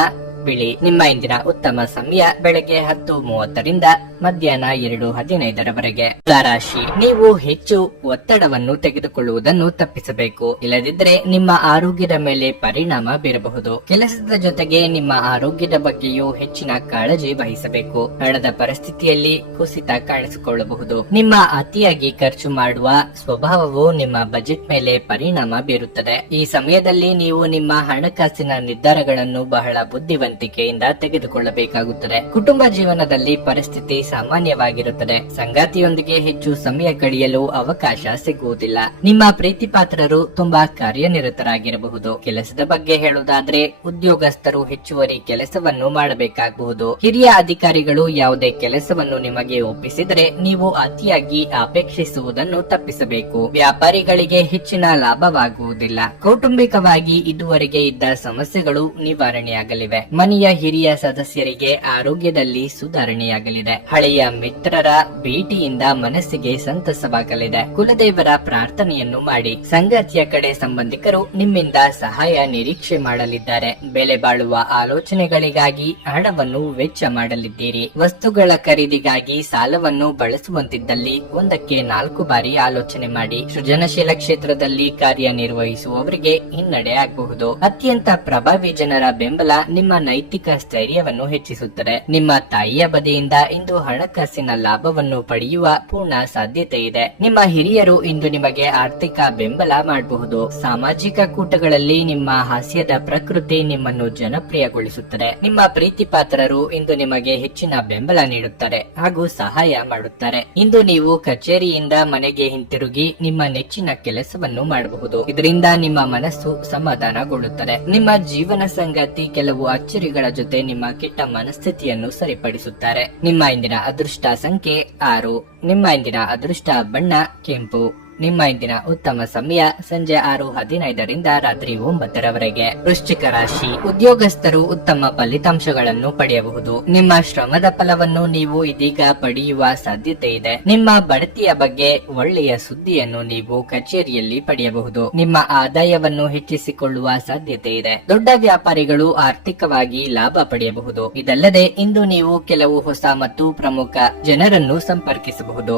ಬಿಳಿ. ನಿಮ್ಮ ಇಂದಿನ ಉತ್ತಮ ಸಮಯ ಬೆಳಗ್ಗೆ 10:30ರಿಂದ ಮಧ್ಯಾಹ್ನ 2:15ರವರೆಗೆ. ರಾಶಿ. ನೀವು ಹೆಚ್ಚು ಒತ್ತಡವನ್ನು ತೆಗೆದುಕೊಳ್ಳುವುದನ್ನು ತಪ್ಪಿಸಬೇಕು. ಇಲ್ಲದಿದ್ದರೆ ನಿಮ್ಮ ಆರೋಗ್ಯದ ಮೇಲೆ ಪರಿಣಾಮ ಬೀರಬಹುದು. ಕೆಲಸದ ಜೊತೆಗೆ ನಿಮ್ಮ ಆರೋಗ್ಯದ ಬಗ್ಗೆಯೂ ಹೆಚ್ಚಿನ ಕಾಳಜಿ ವಹಿಸಬೇಕು. ಹಣದ ಪರಿಸ್ಥಿತಿಯಲ್ಲಿ ಕುಸಿತ ಕಾಣಿಸಿಕೊಳ್ಳಬಹುದು. ನಿಮ್ಮ ಅತಿಯಾಗಿ ಖರ್ಚು ಮಾಡುವ ಸ್ವಭಾವವು ನಿಮ್ಮ ಬಜೆಟ್ ಮೇಲೆ ಪರಿಣಾಮ ಬೀರುತ್ತದೆ. ಈ ಸಮಯದಲ್ಲಿ ನೀವು ನಿಮ್ಮ ಹಣಕಾಸಿನ ನಿರ್ಧಾರಗಳನ್ನು ಬಹಳ ಬುದ್ಧಿವಂತಿಕೆಯಿಂದ ತೆಗೆದುಕೊಳ್ಳಬೇಕಾಗುತ್ತದೆ. ಕುಟುಂಬ ಜೀವನದಲ್ಲಿ ಪರಿಸ್ಥಿತಿ ಸಾಮಾನ್ಯವಾಗಿರುತ್ತದೆ. ಸಂಗಾತಿಯೊಂದಿಗೆ ಹೆಚ್ಚು ಸಮಯ ಕಳೆಯಲು ಅವಕಾಶ ಸಿಗುವುದಿಲ್ಲ. ನಿಮ್ಮ ಪ್ರೀತಿ ಪಾತ್ರರು ತುಂಬಾ ಕಾರ್ಯನಿರತರಾಗಿರಬಹುದು. ಕೆಲಸದ ಬಗ್ಗೆ ಹೇಳುವುದಾದ್ರೆ ಉದ್ಯೋಗಸ್ಥರು ಹೆಚ್ಚುವರಿ ಕೆಲಸವನ್ನು ಮಾಡಬೇಕಾಗಬಹುದು. ಹಿರಿಯ ಅಧಿಕಾರಿಗಳು ಯಾವುದೇ ಕೆಲಸವನ್ನು ನಿಮಗೆ ಒಪ್ಪಿಸಿದರೆ ನೀವು ಅತಿಯಾಗಿ ಅಪೇಕ್ಷಿಸುವುದನ್ನು ತಪ್ಪಿಸಬೇಕು. ವ್ಯಾಪಾರಿಗಳಿಗೆ ಹೆಚ್ಚಿನ ಲಾಭವಾಗುವುದಿಲ್ಲ. ಕೌಟುಂಬಿಕವಾಗಿ ಇದುವರೆಗೆ ಇದ್ದ ಸಮಸ್ಯೆಗಳು ನಿವಾರಣೆಯಾಗಲಿವೆ. ಮನೆಯ ಹಿರಿಯ ಸದಸ್ಯರಿಗೆ ಆರೋಗ್ಯದಲ್ಲಿ ಸುಧಾರಣೆಯಾಗಲಿದೆ. ಹಳೆಯ ಮಿತ್ರರ ಭೇಟಿಯಿಂದ ಮನಸ್ಸಿಗೆ ಸಂತಸವಾಗಲಿದೆ. ಕುಲದೇವರ ಪ್ರಾರ್ಥನೆಯನ್ನು ಮಾಡಿ. ಸಂಗಾತಿಯ ಕಡೆ ಸಂಬಂಧಿಕರು ನಿಮ್ಮಿಂದ ಸಹಾಯ ನಿರೀಕ್ಷೆ ಮಾಡಲಿದ್ದಾರೆ. ಬೆಲೆ ಬಾಳುವ ಆಲೋಚನೆಗಳಿಗಾಗಿ ಹಣವನ್ನು ವೆಚ್ಚ ಮಾಡಲಿದ್ದೀರಿ. ವಸ್ತುಗಳ ಖರೀದಿಗಾಗಿ ಸಾಲವನ್ನು ಬಳಸುವಂತಿದ್ದಲ್ಲಿ 1-4 ಬಾರಿ ಆಲೋಚನೆ ಮಾಡಿ. ಸೃಜನಶೀಲ ಕ್ಷೇತ್ರದಲ್ಲಿ ಕಾರ್ಯನಿರ್ವಹಿಸುವವರಿಗೆ ಹಿನ್ನಡೆ ಆಗಬಹುದು. ಅತ್ಯಂತ ಪ್ರಭಾವಿ ಜನರ ಬೆಂಬಲ ನಿಮ್ಮ ನೈತಿಕ ಸ್ಥೈರ್ಯವನ್ನು ಹೆಚ್ಚಿಸುತ್ತದೆ. ನಿಮ್ಮ ತಾಯಿಯ ಬದಿಯಿಂದ ಇಂದು ಹಣಕಾಸಿನ ಲಾಭವನ್ನು ಪಡೆಯುವ ಪೂರ್ಣ ಸಾಧ್ಯತೆ ಇದೆ. ನಿಮ್ಮ ಹಿರಿಯರು ಇಂದು ನಿಮಗೆ ಆರ್ಥಿಕ ಬೆಂಬಲ ಮಾಡಬಹುದು. ಸಾಮಾಜಿಕ ಕೂಟಗಳಲ್ಲಿ ನಿಮ್ಮ ಹಾಸ್ಯದ ಪ್ರಕೃತಿ ನಿಮ್ಮನ್ನು ಜನಪ್ರಿಯಗೊಳಿಸುತ್ತದೆ. ನಿಮ್ಮ ಪ್ರೀತಿ ಪಾತ್ರರು ಇಂದು ನಿಮಗೆ ಹೆಚ್ಚಿನ ಬೆಂಬಲ ನೀಡುತ್ತಾರೆ ಹಾಗೂ ಸಹಾಯ ಮಾಡುತ್ತಾರೆ. ಇಂದು ನೀವು ಕಚೇರಿಯಿಂದ ಮನೆಗೆ ಹಿಂತಿರುಗಿ ನಿಮ್ಮ ನೆಚ್ಚಿನ ಕೆಲಸವನ್ನು ಮಾಡಬಹುದು. ಇದರಿಂದ ನಿಮ್ಮ ಮನಸ್ಸು ಸಮಾಧಾನಗೊಳ್ಳುತ್ತದೆ. ನಿಮ್ಮ ಜೀವನ ಸಂಗಾತಿ ಕೆಲವು ಅಚ್ಚರಿಗಳ ಜೊತೆ ನಿಮ್ಮ ಕೆಟ್ಟ ಮನಸ್ಥಿತಿಯನ್ನು ಸರಿಪಡಿಸುತ್ತಾರೆ. ನಿಮ್ಮ ಇಂದಿನ ಅದೃಷ್ಟ ಸಂಖ್ಯೆ 6. ನಿಮ್ಮ ಇಂದಿನ ಅದೃಷ್ಟ ಬಣ್ಣ ಕೆಂಪು. ನಿಮ್ಮ ಇಂದಿನ ಉತ್ತಮ ಸಮಯ ಸಂಜೆ 6:15 ರಾತ್ರಿ 9 ವೃಶ್ಚಿಕ ರಾಶಿ. ಉದ್ಯೋಗಸ್ಥರು ಉತ್ತಮ ಫಲಿತಾಂಶಗಳನ್ನು ಪಡೆಯಬಹುದು. ನಿಮ್ಮ ಶ್ರಮದ ಫಲವನ್ನು ನೀವು ಇದೀಗ ಪಡೆಯುವ ಸಾಧ್ಯತೆ ಇದೆ. ನಿಮ್ಮ ಬಡ್ತಿಯ ಬಗ್ಗೆ ಒಳ್ಳೆಯ ಸುದ್ದಿಯನ್ನು ನೀವು ಕಚೇರಿಯಲ್ಲಿ ಪಡೆಯಬಹುದು. ನಿಮ್ಮ ಆದಾಯವನ್ನು ಹೆಚ್ಚಿಸಿಕೊಳ್ಳುವ ಸಾಧ್ಯತೆ ಇದೆ. ದೊಡ್ಡ ವ್ಯಾಪಾರಿಗಳು ಆರ್ಥಿಕವಾಗಿ ಲಾಭ ಪಡೆಯಬಹುದು. ಇದಲ್ಲದೆ ಇಂದು ನೀವು ಕೆಲವು ಹೊಸ ಮತ್ತು ಪ್ರಮುಖ ಜನರನ್ನು ಸಂಪರ್ಕಿಸಬಹುದು.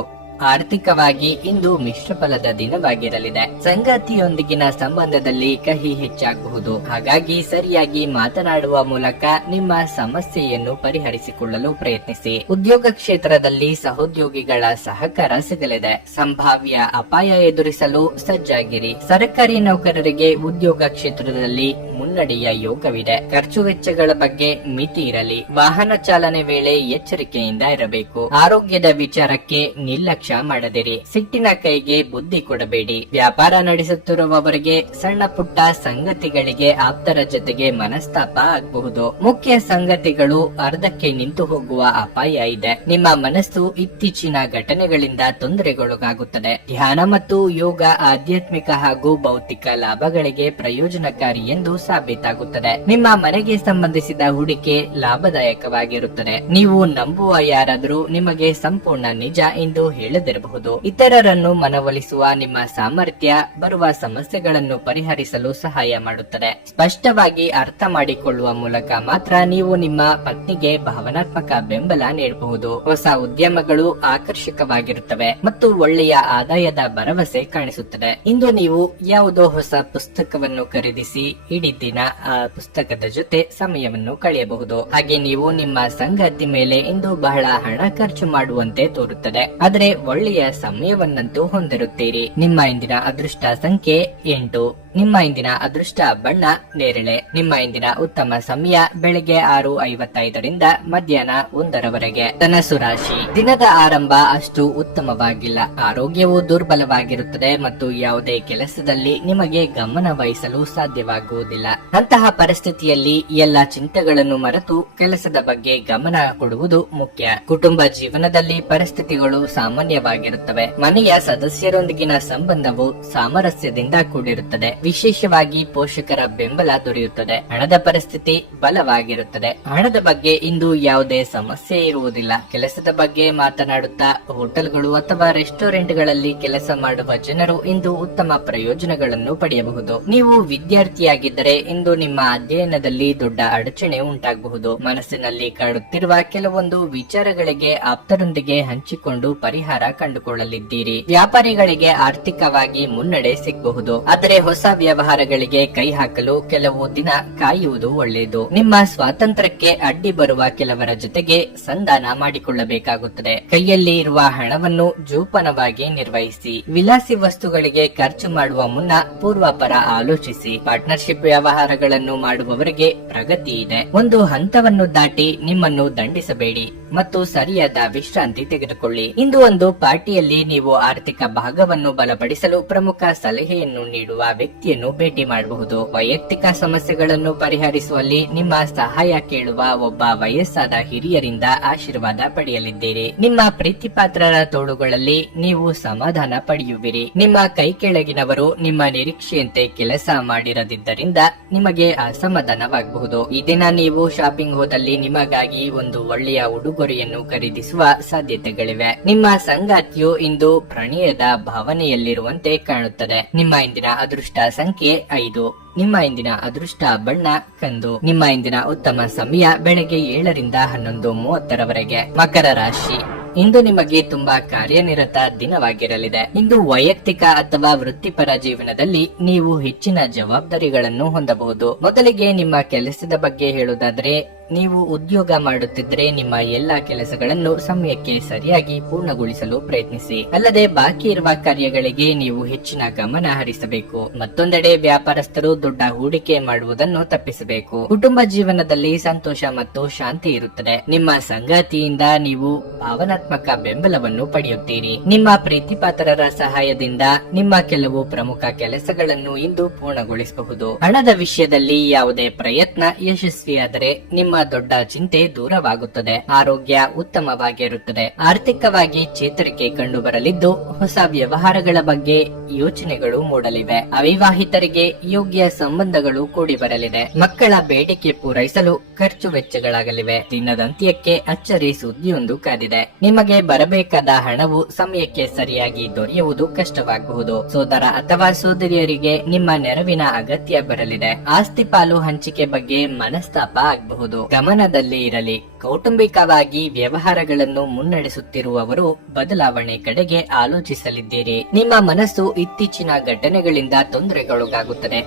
ಆರ್ಥಿಕವಾಗಿ ಇಂದು ಮಿಶ್ರ ಫಲದ ದಿನವಾಗಿರಲಿದೆ. ಸಂಗಾತಿಯೊಂದಿಗಿನ ಸಂಬಂಧದಲ್ಲಿ ಕಹಿ ಹೆಚ್ಚಾಗಬಹುದು. ಹಾಗಾಗಿ ಸರಿಯಾಗಿ ಮಾತನಾಡುವ ಮೂಲಕ ನಿಮ್ಮ ಸಮಸ್ಯೆಯನ್ನು ಪರಿಹರಿಸಿಕೊಳ್ಳಲು ಪ್ರಯತ್ನಿಸಿ. ಉದ್ಯೋಗ ಕ್ಷೇತ್ರದಲ್ಲಿ ಸಹೋದ್ಯೋಗಿಗಳ ಸಹಕಾರ ಸಿಗಲಿದೆ. ಸಂಭಾವ್ಯ ಅಪಾಯ ಎದುರಿಸಲು ಸಜ್ಜಾಗಿರಿ. ಸರ್ಕಾರಿ ನೌಕರರಿಗೆ ಉದ್ಯೋಗ ಕ್ಷೇತ್ರದಲ್ಲಿ ಮುನ್ನಡೆಯ ಯೋಗವಿದೆ. ಖರ್ಚು ವೆಚ್ಚಗಳ ಬಗ್ಗೆ ಮಿತಿ ಇರಲಿ. ವಾಹನ ಚಾಲನೆ ವೇಳೆ ಎಚ್ಚರಿಕೆಯಿಂದ ಇರಬೇಕು. ಆರೋಗ್ಯದ ವಿಚಾರಕ್ಕೆ ನಿರ್ಲಕ್ಷ್ಯ ಮಾಡದಿರಿ. ಸಿಟ್ಟಿನ ಕೈಗೆ ಬುದ್ಧಿ ಕೊಡಬೇಡಿ. ವ್ಯಾಪಾರ ನಡೆಸುತ್ತಿರುವವರಿಗೆ ಸಣ್ಣ ಪುಟ್ಟ ಸಂಗತಿಗಳಿಗೆ ಆಪ್ತರ ಜೊತೆಗೆ ಮನಸ್ತಾಪ ಆಗಬಹುದು. ಮುಖ್ಯ ಸಂಗತಿಗಳು ಅರ್ಧಕ್ಕೆ ನಿಂತು ಹೋಗುವ ಅಪಾಯ ಇದೆ. ನಿಮ್ಮ ಮನಸ್ಸು ಇತ್ತೀಚಿನ ಘಟನೆಗಳಿಂದ ತೊಂದರೆಗೊಳಗಾಗುತ್ತದೆ. ಧ್ಯಾನ ಮತ್ತು ಯೋಗ ಆಧ್ಯಾತ್ಮಿಕ ಹಾಗೂ ಭೌತಿಕ ಲಾಭಗಳಿಗೆ ಪ್ರಯೋಜನಕಾರಿ ಎಂದು ಸಾಬೀತಾಗುತ್ತದೆ. ನಿಮ್ಮ ಮನೆಗೆ ಸಂಬಂಧಿಸಿದ ಹೂಡಿಕೆ ಲಾಭದಾಯಕವಾಗಿರುತ್ತದೆ. ನೀವು ನಂಬುವ ಯಾರಾದರೂ ನಿಮಗೆ ಸಂಪೂರ್ಣ ನಿಜ ಎಂದು ಹೇಳದಿರಬಹುದು. ಇತರರನ್ನು ಮನವೊಲಿಸುವ ನಿಮ್ಮ ಸಾಮರ್ಥ್ಯ ಬರುವ ಸಮಸ್ಯೆಗಳನ್ನು ಪರಿಹರಿಸಲು ಸಹಾಯ ಮಾಡುತ್ತದೆ. ಸ್ಪಷ್ಟವಾಗಿ ಅರ್ಥ ಮಾಡಿಕೊಳ್ಳುವ ಮೂಲಕ ಮಾತ್ರ ನೀವು ನಿಮ್ಮ ಪತ್ನಿಗೆ ಭಾವನಾತ್ಮಕ ಬೆಂಬಲ ನೀಡಬಹುದು. ಹೊಸ ಉದ್ಯಮಗಳು ಆಕರ್ಷಕವಾಗಿರುತ್ತವೆ ಮತ್ತು ಒಳ್ಳೆಯ ಆದಾಯದ ಭರವಸೆ ಕಾಣಿಸುತ್ತದೆ. ಇಂದು ನೀವು ಯಾವುದೋ ಹೊಸ ಪುಸ್ತಕವನ್ನು ಖರೀದಿಸಿ ಇಡೀ ದಿನ ಆ ಪುಸ್ತಕದ ಜೊತೆ ಸಮಯವನ್ನು ಕಳೆಯಬಹುದು. ಹಾಗೆ ನೀವು ನಿಮ್ಮ ಸಂಗಾತಿ ಮೇಲೆ ಇಂದು ಬಹಳ ಹಣ ಖರ್ಚು ಮಾಡುವಂತೆ ತೋರುತ್ತದೆ. ಆದರೆ ಒಳ್ಳೆಯ ಸಮಯವನ್ನಂತೂ ಹೊಂದಿರುತ್ತೀರಿ. ನಿಮ್ಮ ಇಂದಿನ ಅದೃಷ್ಟ ಸಂಖ್ಯೆ 8. ನಿಮ್ಮ ಇಂದಿನ ಅದೃಷ್ಟ ಬಣ್ಣ ನೇರಳೆ. ನಿಮ್ಮ ಇಂದಿನ ಉತ್ತಮ ಸಮಯ ಬೆಳಗ್ಗೆ 6:55 ಮಧ್ಯಾಹ್ನ 1 ಧನಸ್ಸು ರಾಶಿ. ದಿನದ ಆರಂಭ ಅಷ್ಟು ಉತ್ತಮವಾಗಿಲ್ಲ. ಆರೋಗ್ಯವು ದುರ್ಬಲವಾಗಿರುತ್ತದೆ ಮತ್ತು ಯಾವುದೇ ಕೆಲಸದಲ್ಲಿ ನಿಮಗೆ ಗಮನ ವಹಿಸಲು ಸಾಧ್ಯವಾಗುವುದಿಲ್ಲ. ಅಂತಹ ಪರಿಸ್ಥಿತಿಯಲ್ಲಿ ಎಲ್ಲ ಚಿಂತೆಗಳನ್ನು ಮರೆತು ಕೆಲಸದ ಬಗ್ಗೆ ಗಮನ ಕೊಡುವುದು ಮುಖ್ಯ. ಕುಟುಂಬ ಜೀವನದಲ್ಲಿ ಪರಿಸ್ಥಿತಿಗಳು ಸಾಮಾನ್ಯವಾಗಿರುತ್ತವೆ. ಮನೆಯ ಸದಸ್ಯರೊಂದಿಗಿನ ಸಂಬಂಧವು ಸಾಮರಸ್ಯದಿಂದ ಕೂಡಿರುತ್ತದೆ. ವಿಶೇಷವಾಗಿ ಪೋಷಕರ ಬೆಂಬಲ ದೊರೆಯುತ್ತದೆ. ಹಣದ ಪರಿಸ್ಥಿತಿ ಬಲವಾಗಿರುತ್ತದೆ. ಹಣದ ಬಗ್ಗೆ ಇಂದು ಯಾವುದೇ ಸಮಸ್ಯೆ ಇರುವುದಿಲ್ಲ. ಕೆಲಸದ ಬಗ್ಗೆ ಮಾತನಾಡುತ್ತಾ ಹೋಟೆಲ್ಗಳು ಅಥವಾ ರೆಸ್ಟೋರೆಂಟ್ಗಳಲ್ಲಿ ಕೆಲಸ ಮಾಡುವ ಜನರು ಇಂದು ಉತ್ತಮ ಪ್ರಯೋಜನಗಳನ್ನು ಪಡೆಯಬಹುದು. ನೀವು ವಿದ್ಯಾರ್ಥಿಯಾಗಿದ್ದರೆ ಇಂದು ನಿಮ್ಮ ಅಧ್ಯಯನದಲ್ಲಿ ದೊಡ್ಡ ಅಡಚಣೆ ಉಂಟಾಗಬಹುದು. ಮನಸ್ಸಿನಲ್ಲಿ ಕಾಡುತ್ತಿರುವ ಕೆಲವೊಂದು ವಿಚಾರಗಳಿಗೆ ಆಪ್ತರೊಂದಿಗೆ ಹಂಚಿಕೊಂಡು ಪರಿಹಾರ ಕಂಡುಕೊಳ್ಳಲಿದ್ದೀರಿ. ವ್ಯಾಪಾರಿಗಳಿಗೆ ಆರ್ಥಿಕವಾಗಿ ಮುನ್ನಡೆ ಸಿಗಬಹುದು. ಆದರೆ ಹೊಸ ವ್ಯವಹಾರಗಳಿಗೆ ಕೈ ಹಾಕಲು ಕೆಲವು ದಿನ ಕಾಯುವುದು ಒಳ್ಳೆಯದು. ನಿಮ್ಮ ಸ್ವಾತಂತ್ರ್ಯಕ್ಕೆ ಅಡ್ಡಿ ಬರುವ ಕೆಲವರ ಜೊತೆಗೆ ಸಂಧಾನ ಮಾಡಿಕೊಳ್ಳಬೇಕಾಗುತ್ತದೆ. ಕೈಯಲ್ಲಿ ಇರುವ ಹಣವನ್ನು ಜೋಪಾನವಾಗಿ ನಿರ್ವಹಿಸಿ. ವಿಲಾಸಿ ವಸ್ತುಗಳಿಗೆ ಖರ್ಚು ಮಾಡುವ ಮುನ್ನ ಪೂರ್ವಾಪರ ಆಲೋಚಿಸಿ. ಪಾರ್ಟ್ನರ್ಶಿಪ್ ವ್ಯವಹಾರಗಳನ್ನು ಮಾಡುವವರಿಗೆ ಪ್ರಗತಿ ಇದೆ. ಒಂದು ಹಂತವನ್ನು ದಾಟಿ ನಿಮ್ಮನ್ನು ದಂಡಿಸಬೇಡಿ ಮತ್ತು ಸರಿಯಾದ ವಿಶ್ರಾಂತಿ ತೆಗೆದುಕೊಳ್ಳಿ. ಇಂದು ಒಂದು ಪಾರ್ಟಿಯಲ್ಲಿ ನೀವು ಆರ್ಥಿಕ ಭಾಗವನ್ನು ಬಲಪಡಿಸಲು ಪ್ರಮುಖ ಸಲಹೆಯನ್ನು ನೀಡುವ ವ್ಯಕ್ತಿ ವ್ಯಕ್ತಿಯನ್ನು ಭೇಟಿ ಮಾಡಬಹುದು. ವೈಯಕ್ತಿಕ ಸಮಸ್ಯೆಗಳನ್ನು ಪರಿಹರಿಸುವಲ್ಲಿ ನಿಮ್ಮ ಸಹಾಯ ಕೇಳುವ ಒಬ್ಬ ವಯಸ್ಸಾದ ಹಿರಿಯರಿಂದ ಆಶೀರ್ವಾದ ಪಡೆಯಲಿದ್ದೀರಿ. ನಿಮ್ಮ ಪ್ರೀತಿಪಾತ್ರರ ತೋಳುಗಳಲ್ಲಿ ನೀವು ಸಮಾಧಾನ ಪಡೆಯುವಿರಿ. ನಿಮ್ಮ ಕೈ ಕೆಳಗಿನವರು ನಿಮ್ಮ ನಿರೀಕ್ಷೆಯಂತೆ ಕೆಲಸ ಮಾಡಿರದಿದ್ದರಿಂದ ನಿಮಗೆ ಅಸಮಾಧಾನವಾಗಬಹುದು. ಈ ದಿನ ನೀವು ಶಾಪಿಂಗ್ ಹೋದಲ್ಲಿ ನಿಮಗಾಗಿ ಒಂದು ಒಳ್ಳೆಯ ಉಡುಗೊರೆಯನ್ನು ಖರೀದಿಸುವ ಸಾಧ್ಯತೆಗಳಿವೆ. ನಿಮ್ಮ ಸಂಗಾತಿಯು ಇಂದು ಪ್ರಣಯದ ಭಾವನೆಯಲ್ಲಿರುವಂತೆ ಕಾಣುತ್ತದೆ. ನಿಮ್ಮ ಇಂದಿನ ಅದೃಷ್ಟ ಸಂಖ್ಯೆ 5. ನಿಮ್ಮ ಇಂದಿನ ಅದೃಷ್ಟ ಬಣ್ಣ ಕಂದು. ನಿಮ್ಮ ಇಂದಿನ ಉತ್ತಮ ಸಮಯ ಬೆಳಗ್ಗೆ 7 ರಿಂದ 11:30 ಮಕರ ರಾಶಿ. ಇಂದು ನಿಮಗೆ ತುಂಬಾ ಕಾರ್ಯನಿರತ ದಿನವಾಗಿರಲಿದೆ. ಇಂದು ವೈಯಕ್ತಿಕ ಅಥವಾ ವೃತ್ತಿಪರ ಜೀವನದಲ್ಲಿ ನೀವು ಹೆಚ್ಚಿನ ಜವಾಬ್ದಾರಿಗಳನ್ನು ಹೊಂದಬಹುದು. ಮೊದಲಿಗೆ ನಿಮ್ಮ ಕೆಲಸದ ಬಗ್ಗೆ ಹೇಳುವುದಾದ್ರೆ, ನೀವು ಉದ್ಯೋಗ ಮಾಡುತ್ತಿದ್ರೆ ನಿಮ್ಮ ಎಲ್ಲಾ ಕೆಲಸಗಳನ್ನು ಸಮಯಕ್ಕೆ ಸರಿಯಾಗಿ ಪೂರ್ಣಗೊಳಿಸಲು ಪ್ರಯತ್ನಿಸಿ. ಅಲ್ಲದೆ ಬಾಕಿ ಇರುವ ಕಾರ್ಯಗಳಿಗೆ ನೀವು ಹೆಚ್ಚಿನ ಗಮನ ಹರಿಸಬೇಕು. ಮತ್ತೊಂದೆಡೆ ವ್ಯಾಪಾರಸ್ಥರು ದೊಡ್ಡ ಹೂಡಿಕೆ ಮಾಡುವುದನ್ನು ತಪ್ಪಿಸಬೇಕು. ಕುಟುಂಬ ಜೀವನದಲ್ಲಿ ಸಂತೋಷ ಮತ್ತು ಶಾಂತಿ ಇರುತ್ತದೆ. ನಿಮ್ಮ ಸಂಗಾತಿಯಿಂದ ನೀವು ಭಾವನಾತ್ಮಕ ಬೆಂಬಲವನ್ನು ಪಡೆಯುತ್ತೀರಿ. ನಿಮ್ಮ ಪ್ರೀತಿಪಾತ್ರರ ಸಹಾಯದಿಂದ ನಿಮ್ಮ ಕೆಲವು ಪ್ರಮುಖ ಕೆಲಸಗಳನ್ನು ಇಂದು ಪೂರ್ಣಗೊಳಿಸಬಹುದು. ಹಣದ ವಿಷಯದಲ್ಲಿ ಯಾವುದೇ ಪ್ರಯತ್ನ ಯಶಸ್ವಿಯಾದರೆ ನಿಮ್ಮ ದೊಡ್ಡ ಚಿಂತೆ ದೂರವಾಗುತ್ತದೆ. ಆರೋಗ್ಯ ಉತ್ತಮವಾಗಿರುತ್ತದೆ. ಆರ್ಥಿಕವಾಗಿ ಚೇತರಿಕೆ ಕಂಡು ಬರಲಿದ್ದು ಹೊಸ ವ್ಯವಹಾರಗಳ ಬಗ್ಗೆ ಯೋಚನೆಗಳು ಮೂಡಲಿವೆ. ಅವಿವಾಹಿತರಿಗೆ ಯೋಗ್ಯ ಸಂಬಂಧಗಳು ಕೂಡಿ ಬರಲಿದೆ. ಮಕ್ಕಳ ಬೇಡಿಕೆ ಪೂರೈಸಲು ಖರ್ಚು ವೆಚ್ಚಗಳಾಗಲಿವೆ. ದಿನದಂತ್ಯಕ್ಕೆ ಅಚ್ಚರಿ ಸುದ್ದಿಯೊಂದು ಕಾದಿದೆ. ನಿಮಗೆ ಬರಬೇಕಾದ ಹಣವು ಸಮಯಕ್ಕೆ ಸರಿಯಾಗಿ ದೊರೆಯುವುದು ಕಷ್ಟವಾಗಬಹುದು. ಸೋದರ ಅಥವಾ ಸೋದರಿಯರಿಗೆ ನಿಮ್ಮ ನೆರವಿನ ಅಗತ್ಯ ಬರಲಿದೆ. ಆಸ್ತಿ ಪಾಲು ಹಂಚಿಕೆ ಬಗ್ಗೆ ಮನಸ್ತಾಪ ಆಗಬಹುದು. ಗಮನದಲ್ಲಿ ಇರಲಿ. ಕೌಟುಂಬಿಕವಾಗಿ ವ್ಯವಹಾರಗಳನ್ನು ಮುನ್ನಡೆಸುತ್ತಿರುವವರು ಬದಲಾವಣೆ ಕಡೆಗೆ ಆಲೋಚಿಸಲಿದ್ದೀರಿ. ನಿಮ್ಮ ಮನಸ್ಸು ಇತ್ತೀಚಿನ ಘಟನೆಗಳಿಂದ ತೊಂದರೆಗೊಳಗಾಗುತ್ತದೆ.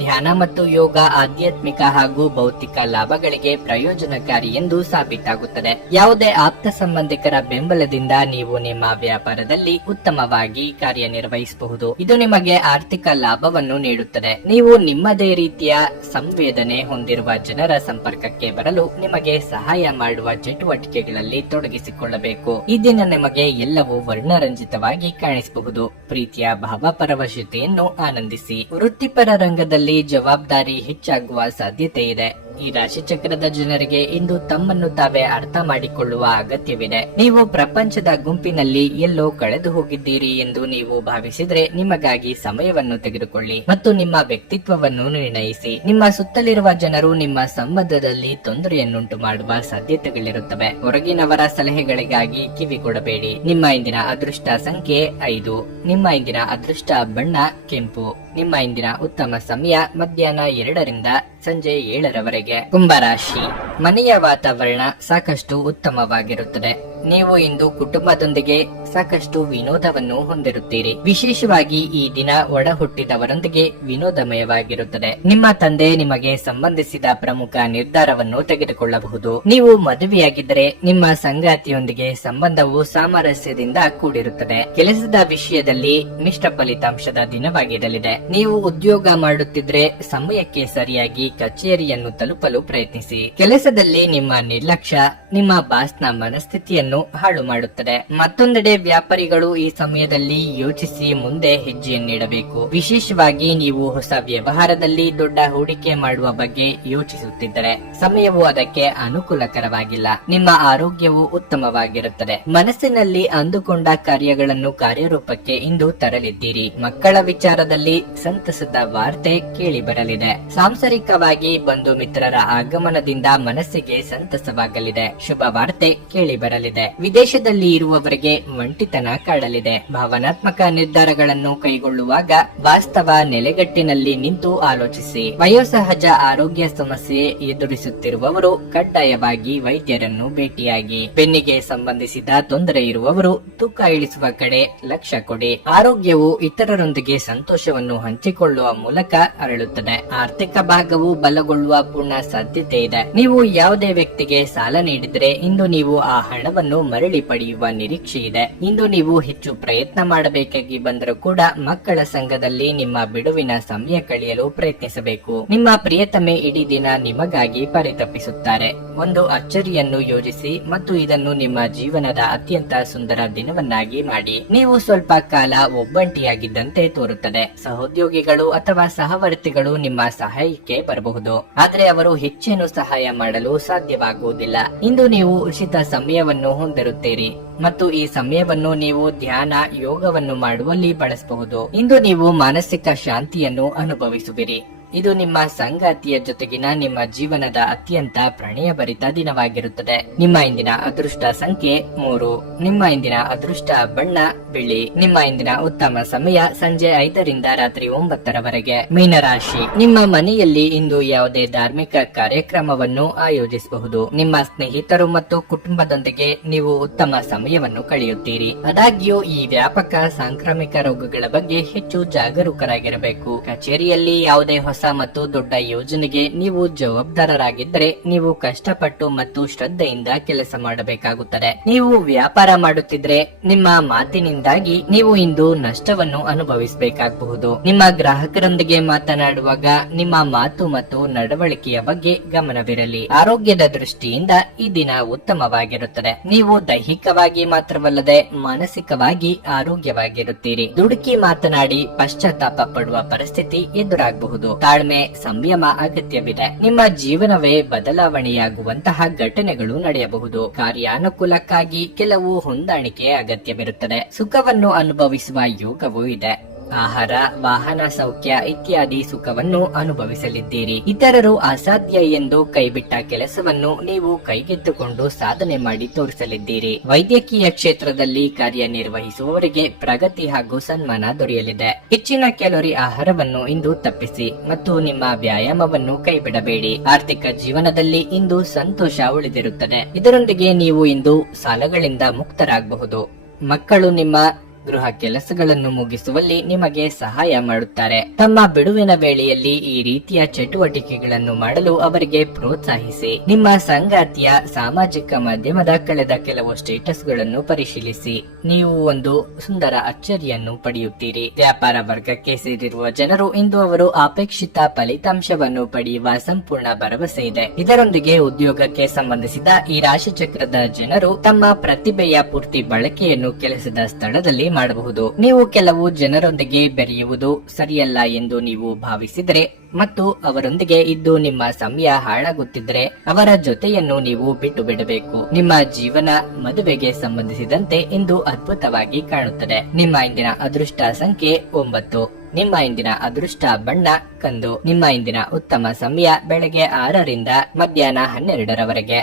ಧ್ಯಾನ ಮತ್ತು ಯೋಗ ಆಧ್ಯಾತ್ಮಿಕ ಹಾಗೂ ಭೌತಿಕ ಲಾಭಗಳಿಗೆ ಪ್ರಯೋಜನಕಾರಿ ಎಂದು ಸಾಬೀತಾಗುತ್ತದೆ. ಯಾವುದೇ ಆಪ್ತ ಸಂಬಂಧಿಕರ ಬೆಂಬಲದಿಂದ ನೀವು ನಿಮ್ಮ ವ್ಯಾಪಾರದಲ್ಲಿ ಉತ್ತಮವಾಗಿ ಕಾರ್ಯನಿರ್ವಹಿಸಬಹುದು. ಇದು ನಿಮಗೆ ಆರ್ಥಿಕ ಲಾಭವನ್ನು ನೀಡುತ್ತದೆ. ನೀವು ನಿಮ್ಮದೇ ರೀತಿಯ ಸಂವೇದನೆ ಹೊಂದಿರುವ ಜನರ ಸಂಪರ್ಕಕ್ಕೆ ಬರಲು ನಿಮಗೆ ಸಹಾಯ ಮಾಡುವ ಚಟುವಟಿಕೆಗಳಲ್ಲಿ ತೊಡಗಿಸಿಕೊಳ್ಳಬೇಕು. ಈ ದಿನ ನಿಮಗೆ ಎಲ್ಲವೂ ವರ್ಣರಂಜಿತವಾಗಿ ಕಾಣಿಸಬಹುದು. ಪ್ರೀತಿಯ ಭಾವಪರವಶತೆಯನ್ನು ಆನಂದಿಸಿ. ವೃತ್ತಿಪರ ರಂಗದಲ್ಲಿ ಜವಾಬ್ದಾರಿ ಹೆಚ್ಚಾಗುವ ಸಾಧ್ಯತೆ ಇದೆ. ಈ ರಾಶಿ ಚಕ್ರದ ಜನರಿಗೆ ಇಂದು ತಮ್ಮನ್ನು ತಾವೇ ಅರ್ಥ ಮಾಡಿಕೊಳ್ಳುವ ಅಗತ್ಯವಿದೆ. ನೀವು ಪ್ರಪಂಚದ ಗುಂಪಿನಲ್ಲಿ ಎಲ್ಲೋ ಕಳೆದು ಹೋಗಿದ್ದೀರಿ ಎಂದು ನೀವು ಭಾವಿಸಿದ್ರೆ ನಿಮಗಾಗಿ ಸಮಯವನ್ನು ತೆಗೆದುಕೊಳ್ಳಿ ಮತ್ತು ನಿಮ್ಮ ವ್ಯಕ್ತಿತ್ವವನ್ನು ನಿರ್ಣಯಿಸಿ. ನಿಮ್ಮ ಸುತ್ತಲಿರುವ ಜನರು ನಿಮ್ಮ ಸಂಬಂಧದಲ್ಲಿ ತೊಂದರೆಯನ್ನುಂಟು ಮಾಡುವ ಸಾಧ್ಯತೆಗಳಿರುತ್ತವೆ. ಹೊರಗಿನವರ ಸಲಹೆಗಳಿಗಾಗಿ ಕಿವಿ ಕೊಡಬೇಡಿ. ನಿಮ್ಮ ಇಂದಿನ ಅದೃಷ್ಟ ಸಂಖ್ಯೆ 5. ನಿಮ್ಮ ಇಂದಿನ ಅದೃಷ್ಟ ಬಣ್ಣ ಕೆಂಪು. ನಿಮ್ಮ ಇಂದಿನ ಉತ್ತಮ ಸಮಯ ಮಧ್ಯಾಹ್ನ 2 ರಿಂದ ಸಂಜೆ 7 ಕುಂಭರಾಶಿ. ಮನೆಯ ವಾತಾವರಣ ಸಾಕಷ್ಟು ಉತ್ತಮವಾಗಿರುತ್ತದೆ. ನೀವು ಇಂದು ಕುಟುಂಬದೊಂದಿಗೆ ಸಾಕಷ್ಟು ವಿನೋದವನ್ನು ಹೊಂದಿರುತ್ತೀರಿ. ವಿಶೇಷವಾಗಿ ಈ ದಿನ ಒಡ ಹುಟ್ಟಿದವರೊಂದಿಗೆ ವಿನೋದಮಯವಾಗಿರುತ್ತದೆ. ನಿಮ್ಮ ತಂದೆ ನಿಮಗೆ ಸಂಬಂಧಿಸಿದ ಪ್ರಮುಖ ನಿರ್ಧಾರವನ್ನು ತೆಗೆದುಕೊಳ್ಳಬಹುದು. ನೀವು ಮದುವೆಯಾಗಿದ್ದರೆ ನಿಮ್ಮ ಸಂಗಾತಿಯೊಂದಿಗೆ ಸಂಬಂಧವು ಸಾಮರಸ್ಯದಿಂದ ಕೂಡಿರುತ್ತದೆ. ಕೆಲಸದ ವಿಷಯದಲ್ಲಿ ಮಿಶ್ರ ಫಲಿತಾಂಶದ ದಿನವಾಗಿರಲಿದೆ. ನೀವು ಉದ್ಯೋಗ ಮಾಡುತ್ತಿದ್ರೆ ಸಮಯಕ್ಕೆ ಸರಿಯಾಗಿ ಕಚೇರಿಯನ್ನು ತಲುಪಲು ಪ್ರಯತ್ನಿಸಿ. ಕೆಲಸದಲ್ಲಿ ನಿಮ್ಮ ನಿರ್ಲಕ್ಷ್ಯ ನಿಮ್ಮ ಬಾಸ್ನ ಮನಸ್ಥಿತಿಯನ್ನು ಹಾಳು ಮಾಡುತ್ತದೆ. ಮತ್ತೊಂದೆಡೆ ವ್ಯಾಪಾರಿಗಳು ಈ ಸಮಯದಲ್ಲಿ ಯೋಚಿಸಿ ಮುಂದೆ ಹೆಜ್ಜೆಯನ್ನಿಡಬೇಕು. ವಿಶೇಷವಾಗಿ ನೀವು ಹೊಸ ವ್ಯವಹಾರದಲ್ಲಿ ದೊಡ್ಡ ಹೂಡಿಕೆ ಮಾಡುವ ಬಗ್ಗೆ ಯೋಚಿಸುತ್ತಿದ್ದರೆ ಸಮಯವು ಅದಕ್ಕೆ ಅನುಕೂಲಕರವಾಗಿಲ್ಲ. ನಿಮ್ಮ ಆರೋಗ್ಯವು ಉತ್ತಮವಾಗಿರುತ್ತದೆ. ಮನಸ್ಸಿನಲ್ಲಿ ಅಂದುಕೊಂಡ ಕಾರ್ಯಗಳನ್ನು ಕಾರ್ಯರೂಪಕ್ಕೆ ಇಂದು ತರಲಿದ್ದೀರಿ. ಮಕ್ಕಳ ವಿಚಾರದಲ್ಲಿ ಸಂತಸದ ವಾರ್ತೆ ಕೇಳಿ ಬರಲಿದೆ. ಸಾಂಸಾರಿಕವಾಗಿ ಬಂಧು ಮಿತ್ರರ ಆಗಮನದಿಂದ ಮನಸ್ಸಿಗೆ ಸಂತಸವಾಗಲಿದೆ. ಶುಭ ವಾರ್ತೆ ಕೇಳಿ ಬರಲಿದೆ. ವಿದೇಶದಲ್ಲಿ ಇರುವವರಿಗೆ ಒಂಟಿತನ ಕಾಡಲಿದೆ. ಭಾವನಾತ್ಮಕ ನಿರ್ಧಾರಗಳನ್ನು ಕೈಗೊಳ್ಳುವಾಗ ವಾಸ್ತವ ನೆಲೆಗಟ್ಟಿನಲ್ಲಿ ನಿಂತು ಆಲೋಚಿಸಿ. ವಯೋಸಹಜ ಆರೋಗ್ಯ ಸಮಸ್ಯೆ ಎದುರಿಸುತ್ತಿರುವವರು ಕಡ್ಡಾಯವಾಗಿ ವೈದ್ಯರನ್ನು ಭೇಟಿಯಾಗಿ. ಬೆನ್ನಿಗೆ ಸಂಬಂಧಿಸಿದ ತೊಂದರೆ ಇರುವವರು ತೂಕ ಇಳಿಸುವ ಕಡೆ ಲಕ್ಷ್ಯ ಕೊಡಿ. ಆರೋಗ್ಯವು ಇತರರೊಂದಿಗೆ ಸಂತೋಷವನ್ನು ಹಂಚಿಕೊಳ್ಳುವ ಮೂಲಕ ಅರಳುತ್ತದೆ. ಆರ್ಥಿಕ ಭಾಗವು ಬಲಗೊಳ್ಳುವ ಪೂರ್ಣ ಸಾಧ್ಯತೆ ಇದೆ. ನೀವು ಯಾವುದೇ ವ್ಯಕ್ತಿಗೆ ಸಾಲ ನೀಡಿದ್ರೆ ಇಂದು ನೀವು ಆ ಹಣವನ್ನು ಸಮಯವನ್ನು ಮರಳಿ ಪಡೆಯುವ ನಿರೀಕ್ಷೆ ಇದೆ. ಇಂದು ನೀವು ಹೆಚ್ಚು ಪ್ರಯತ್ನ ಮಾಡಬೇಕಾಗಿ ಬಂದರೂ ಕೂಡ ಮಕ್ಕಳ ಸಂಘದಲ್ಲಿ ನಿಮ್ಮ ಬಿಡುವಿನ ಸಮಯ ಕಳೆಯಲು ಪ್ರಯತ್ನಿಸಬೇಕು. ನಿಮ್ಮ ಪ್ರಿಯತಮೆ ಇಡೀ ದಿನ ನಿಮಗಾಗಿ ಪರಿತಪಿಸುತ್ತಾರೆ. ಒಂದು ಅಚ್ಚರಿಯನ್ನು ಯೋಜಿಸಿ ಮತ್ತು ಇದನ್ನು ನಿಮ್ಮ ಜೀವನದ ಅತ್ಯಂತ ಸುಂದರ ದಿನವನ್ನಾಗಿ ಮಾಡಿ. ನೀವು ಸ್ವಲ್ಪ ಕಾಲ ಒಬ್ಬಂಟಿಯಾಗಿದ್ದಂತೆ ತೋರುತ್ತದೆ. ಸಹೋದ್ಯೋಗಿಗಳು ಅಥವಾ ಸಹವರ್ತಿಗಳು ನಿಮ್ಮ ಸಹಾಯಕ್ಕೆ ಬರಬಹುದು, ಆದರೆ ಅವರು ಹೆಚ್ಚೇನು ಸಹಾಯ ಮಾಡಲು ಸಾಧ್ಯವಾಗುವುದಿಲ್ಲ. ಇಂದು ನೀವು ಉಚಿತ ಸಮಯವನ್ನು ಹೊಂದಿರುತ್ತೀರಿ ಮತ್ತು ಈ ಸಮಯವನ್ನು ನೀವು ಧ್ಯಾನ, ಯೋಗವನ್ನು ಮಾಡುವಲ್ಲಿ ಬಳಸಬಹುದು. ಇಂದು ನೀವು ಮಾನಸಿಕ ಶಾಂತಿಯನ್ನು ಅನುಭವಿಸುವಿರಿ. ಇದು ನಿಮ್ಮ ಸಂಗಾತಿಯ ಜೊತೆಗಿನ ನಿಮ್ಮ ಜೀವನದ ಅತ್ಯಂತ ಪ್ರಣಯಭರಿತ ದಿನವಾಗಿರುತ್ತದೆ. ನಿಮ್ಮ ಇಂದಿನ ಅದೃಷ್ಟ ಸಂಖ್ಯೆ 3. ನಿಮ್ಮ ಇಂದಿನ ಅದೃಷ್ಟ ಬಣ್ಣ ಬಿಳಿ. ನಿಮ್ಮ ಇಂದಿನ ಉತ್ತಮ ಸಮಯ ಸಂಜೆ 5ರಿಂದ ರಾತ್ರಿ 9ರವರೆಗೆ. ಮೀನರಾಶಿ, ನಿಮ್ಮ ಮನೆಯಲ್ಲಿ ಇಂದು ಯಾವುದೇ ಧಾರ್ಮಿಕ ಕಾರ್ಯಕ್ರಮವನ್ನು ಆಯೋಜಿಸಬಹುದು. ನಿಮ್ಮ ಸ್ನೇಹಿತರು ಮತ್ತು ಕುಟುಂಬದೊಂದಿಗೆ ನೀವು ಉತ್ತಮ ಸಮಯವನ್ನು ಕಳೆಯುತ್ತೀರಿ. ಆದಾಗ್ಯೂ ಈ ವ್ಯಾಪಕ ಸಾಂಕ್ರಾಮಿಕ ರೋಗಗಳ ಬಗ್ಗೆ ಹೆಚ್ಚು ಜಾಗರೂಕರಾಗಿರಬೇಕು. ಕಚೇರಿಯಲ್ಲಿ ಯಾವುದೇ ಹೊಸ ಮತ್ತು ದೊಡ್ಡ ಯೋಜನೆಗೆ ನೀವು ಜವಾಬ್ದಾರರಾಗಿದ್ದರೆ ನೀವು ಕಷ್ಟಪಟ್ಟು ಮತ್ತು ಶ್ರದ್ಧೆಯಿಂದ ಕೆಲಸ ಮಾಡಬೇಕಾಗುತ್ತದೆ. ನೀವು ವ್ಯಾಪಾರ ಮಾಡುತ್ತಿದ್ರೆ ನಿಮ್ಮ ಮಾತಿನಿಂದಾಗಿ ನೀವು ಇಂದು ನಷ್ಟವನ್ನು ಅನುಭವಿಸಬೇಕಾಗಬಹುದು. ನಿಮ್ಮ ಗ್ರಾಹಕರೊಂದಿಗೆ ಮಾತನಾಡುವಾಗ ನಿಮ್ಮ ಮಾತು ಮತ್ತು ನಡವಳಿಕೆಯ ಬಗ್ಗೆ ಗಮನವಿರಲಿ. ಆರೋಗ್ಯದ ದೃಷ್ಟಿಯಿಂದ ಈ ದಿನ ಉತ್ತಮವಾಗಿರುತ್ತದೆ. ನೀವು ದೈಹಿಕವಾಗಿ ಮಾತ್ರವಲ್ಲದೆ ಮಾನಸಿಕವಾಗಿ ಆರೋಗ್ಯವಾಗಿರುತ್ತೀರಿ. ದುಡುಕಿ ಮಾತನಾಡಿ ಪಶ್ಚಾತ್ತಾಪ ಪಡುವ ಪರಿಸ್ಥಿತಿ ಎದುರಾಗಬಹುದು. ತಾಳ್ಮೆ, ಸಂಯಮ ಅಗತ್ಯವಿದೆ. ನಿಮ್ಮ ಜೀವನವೇ ಬದಲಾವಣೆಯಾಗುವಂತಹ ಘಟನೆಗಳು ನಡೆಯಬಹುದು. ಕಾರ್ಯಾನುಕೂಲಕ್ಕಾಗಿ ಕೆಲವು ಹೊಂದಾಣಿಕೆ ಅಗತ್ಯವಿರುತ್ತದೆ. ಸುಖವನ್ನು ಅನುಭವಿಸುವ ಯೋಗವೂ ಇದೆ. ಆಹಾರ, ವಾಹನ ಸೌಖ್ಯ ಇತ್ಯಾದಿ ಸುಖವನ್ನು ಅನುಭವಿಸಲಿದ್ದೀರಿ. ಇತರರು ಅಸಾಧ್ಯ ಎಂದು ಕೈಬಿಟ್ಟ ಕೆಲಸವನ್ನು ನೀವು ಕೈಗೆತ್ತಿಕೊಂಡು ಸಾಧನೆ ಮಾಡಿ ತೋರಿಸಲಿದ್ದೀರಿ. ವೈದ್ಯಕೀಯ ಕ್ಷೇತ್ರದಲ್ಲಿ ಕಾರ್ಯನಿರ್ವಹಿಸುವವರಿಗೆ ಪ್ರಗತಿ ಹಾಗೂ ಸನ್ಮಾನ ದೊರೆಯಲಿದೆ. ಹೆಚ್ಚಿನ ಕ್ಯಾಲೋರಿ ಆಹಾರವನ್ನು ಇಂದು ತಪ್ಪಿಸಿ ಮತ್ತು ನಿಮ್ಮ ವ್ಯಾಯಾಮವನ್ನು ಕೈಬಿಡಬೇಡಿ. ಆರ್ಥಿಕ ಜೀವನದಲ್ಲಿ ಇಂದು ಸಂತೋಷ ಉಳಿದಿರುತ್ತದೆ. ಇದರೊಂದಿಗೆ ನೀವು ಇಂದು ಸಾಲಗಳಿಂದ ಮುಕ್ತರಾಗಬಹುದು. ಮಕ್ಕಳು ನಿಮ್ಮ ಗೃಹ ಕೆಲಸಗಳನ್ನು ಮುಗಿಸುವಲ್ಲಿ ನಿಮಗೆ ಸಹಾಯ ಮಾಡುತ್ತಾರೆ. ತಮ್ಮ ಬಿಡುವಿನ ವೇಳೆಯಲ್ಲಿ ಈ ರೀತಿಯ ಚಟುವಟಿಕೆಗಳನ್ನು ಮಾಡಲು ಅವರಿಗೆ ಪ್ರೋತ್ಸಾಹಿಸಿ. ನಿಮ್ಮ ಸಂಗಾತಿಯ ಸಾಮಾಜಿಕ ಮಾಧ್ಯಮದ ಕಳೆದ ಕೆಲವು ಸ್ಟೇಟಸ್ಗಳನ್ನು ಪರಿಶೀಲಿಸಿ. ನೀವು ಒಂದು ಸುಂದರ ಅಚ್ಚರಿಯನ್ನು ಪಡೆಯುತ್ತೀರಿ. ವ್ಯಾಪಾರ ವರ್ಗಕ್ಕೆ ಸೇರಿರುವ ಜನರು ಇಂದು ಅವರು ಅಪೇಕ್ಷಿತ ಫಲಿತಾಂಶವನ್ನು ಪಡೆಯುವ ಸಂಪೂರ್ಣ ಭರವಸೆ ಇದೆ. ಇದರೊಂದಿಗೆ ಉದ್ಯೋಗಕ್ಕೆ ಸಂಬಂಧಿಸಿದ ಈ ರಾಶಿಚಕ್ರದ ಜನರು ತಮ್ಮ ಪ್ರತಿಭೆಯ ಪೂರ್ತಿ ಬಳಕೆಯನ್ನು ಕೆಲಸದ ಸ್ಥಳದಲ್ಲಿ ಮಾಡಬಹುದು. ನೀವು ಕೆಲವು ಜನರೊಂದಿಗೆ ಬೆರೆಯುವುದು ಸರಿಯಲ್ಲ ಎಂದು ನೀವು ಭಾವಿಸಿದರೆ ಮತ್ತು ಅವರೊಂದಿಗೆ ಇದ್ದು ನಿಮ್ಮ ಸಮಯ ಹಾಳಾಗುತ್ತಿದ್ದರೆ ಅವರ ಜೊತೆಯನ್ನು ನೀವು ಬಿಟ್ಟು ಬಿಡಬೇಕು. ನಿಮ್ಮ ಜೀವನ ಮದುವೆಗೆ ಸಂಬಂಧಿಸಿದಂತೆ ಇಂದು ಅದ್ಭುತವಾಗಿ ಕಾಣುತ್ತದೆ. ನಿಮ್ಮ ಇಂದಿನ ಅದೃಷ್ಟ ಸಂಖ್ಯೆ 9. ನಿಮ್ಮ ಇಂದಿನ ಅದೃಷ್ಟ ಬಣ್ಣ ಕಂದು. ನಿಮ್ಮ ಇಂದಿನ ಉತ್ತಮ ಸಮಯ ಬೆಳಗ್ಗೆ 6ರಿಂದ ಮಧ್ಯಾಹ್ನ 12ರವರೆಗೆ.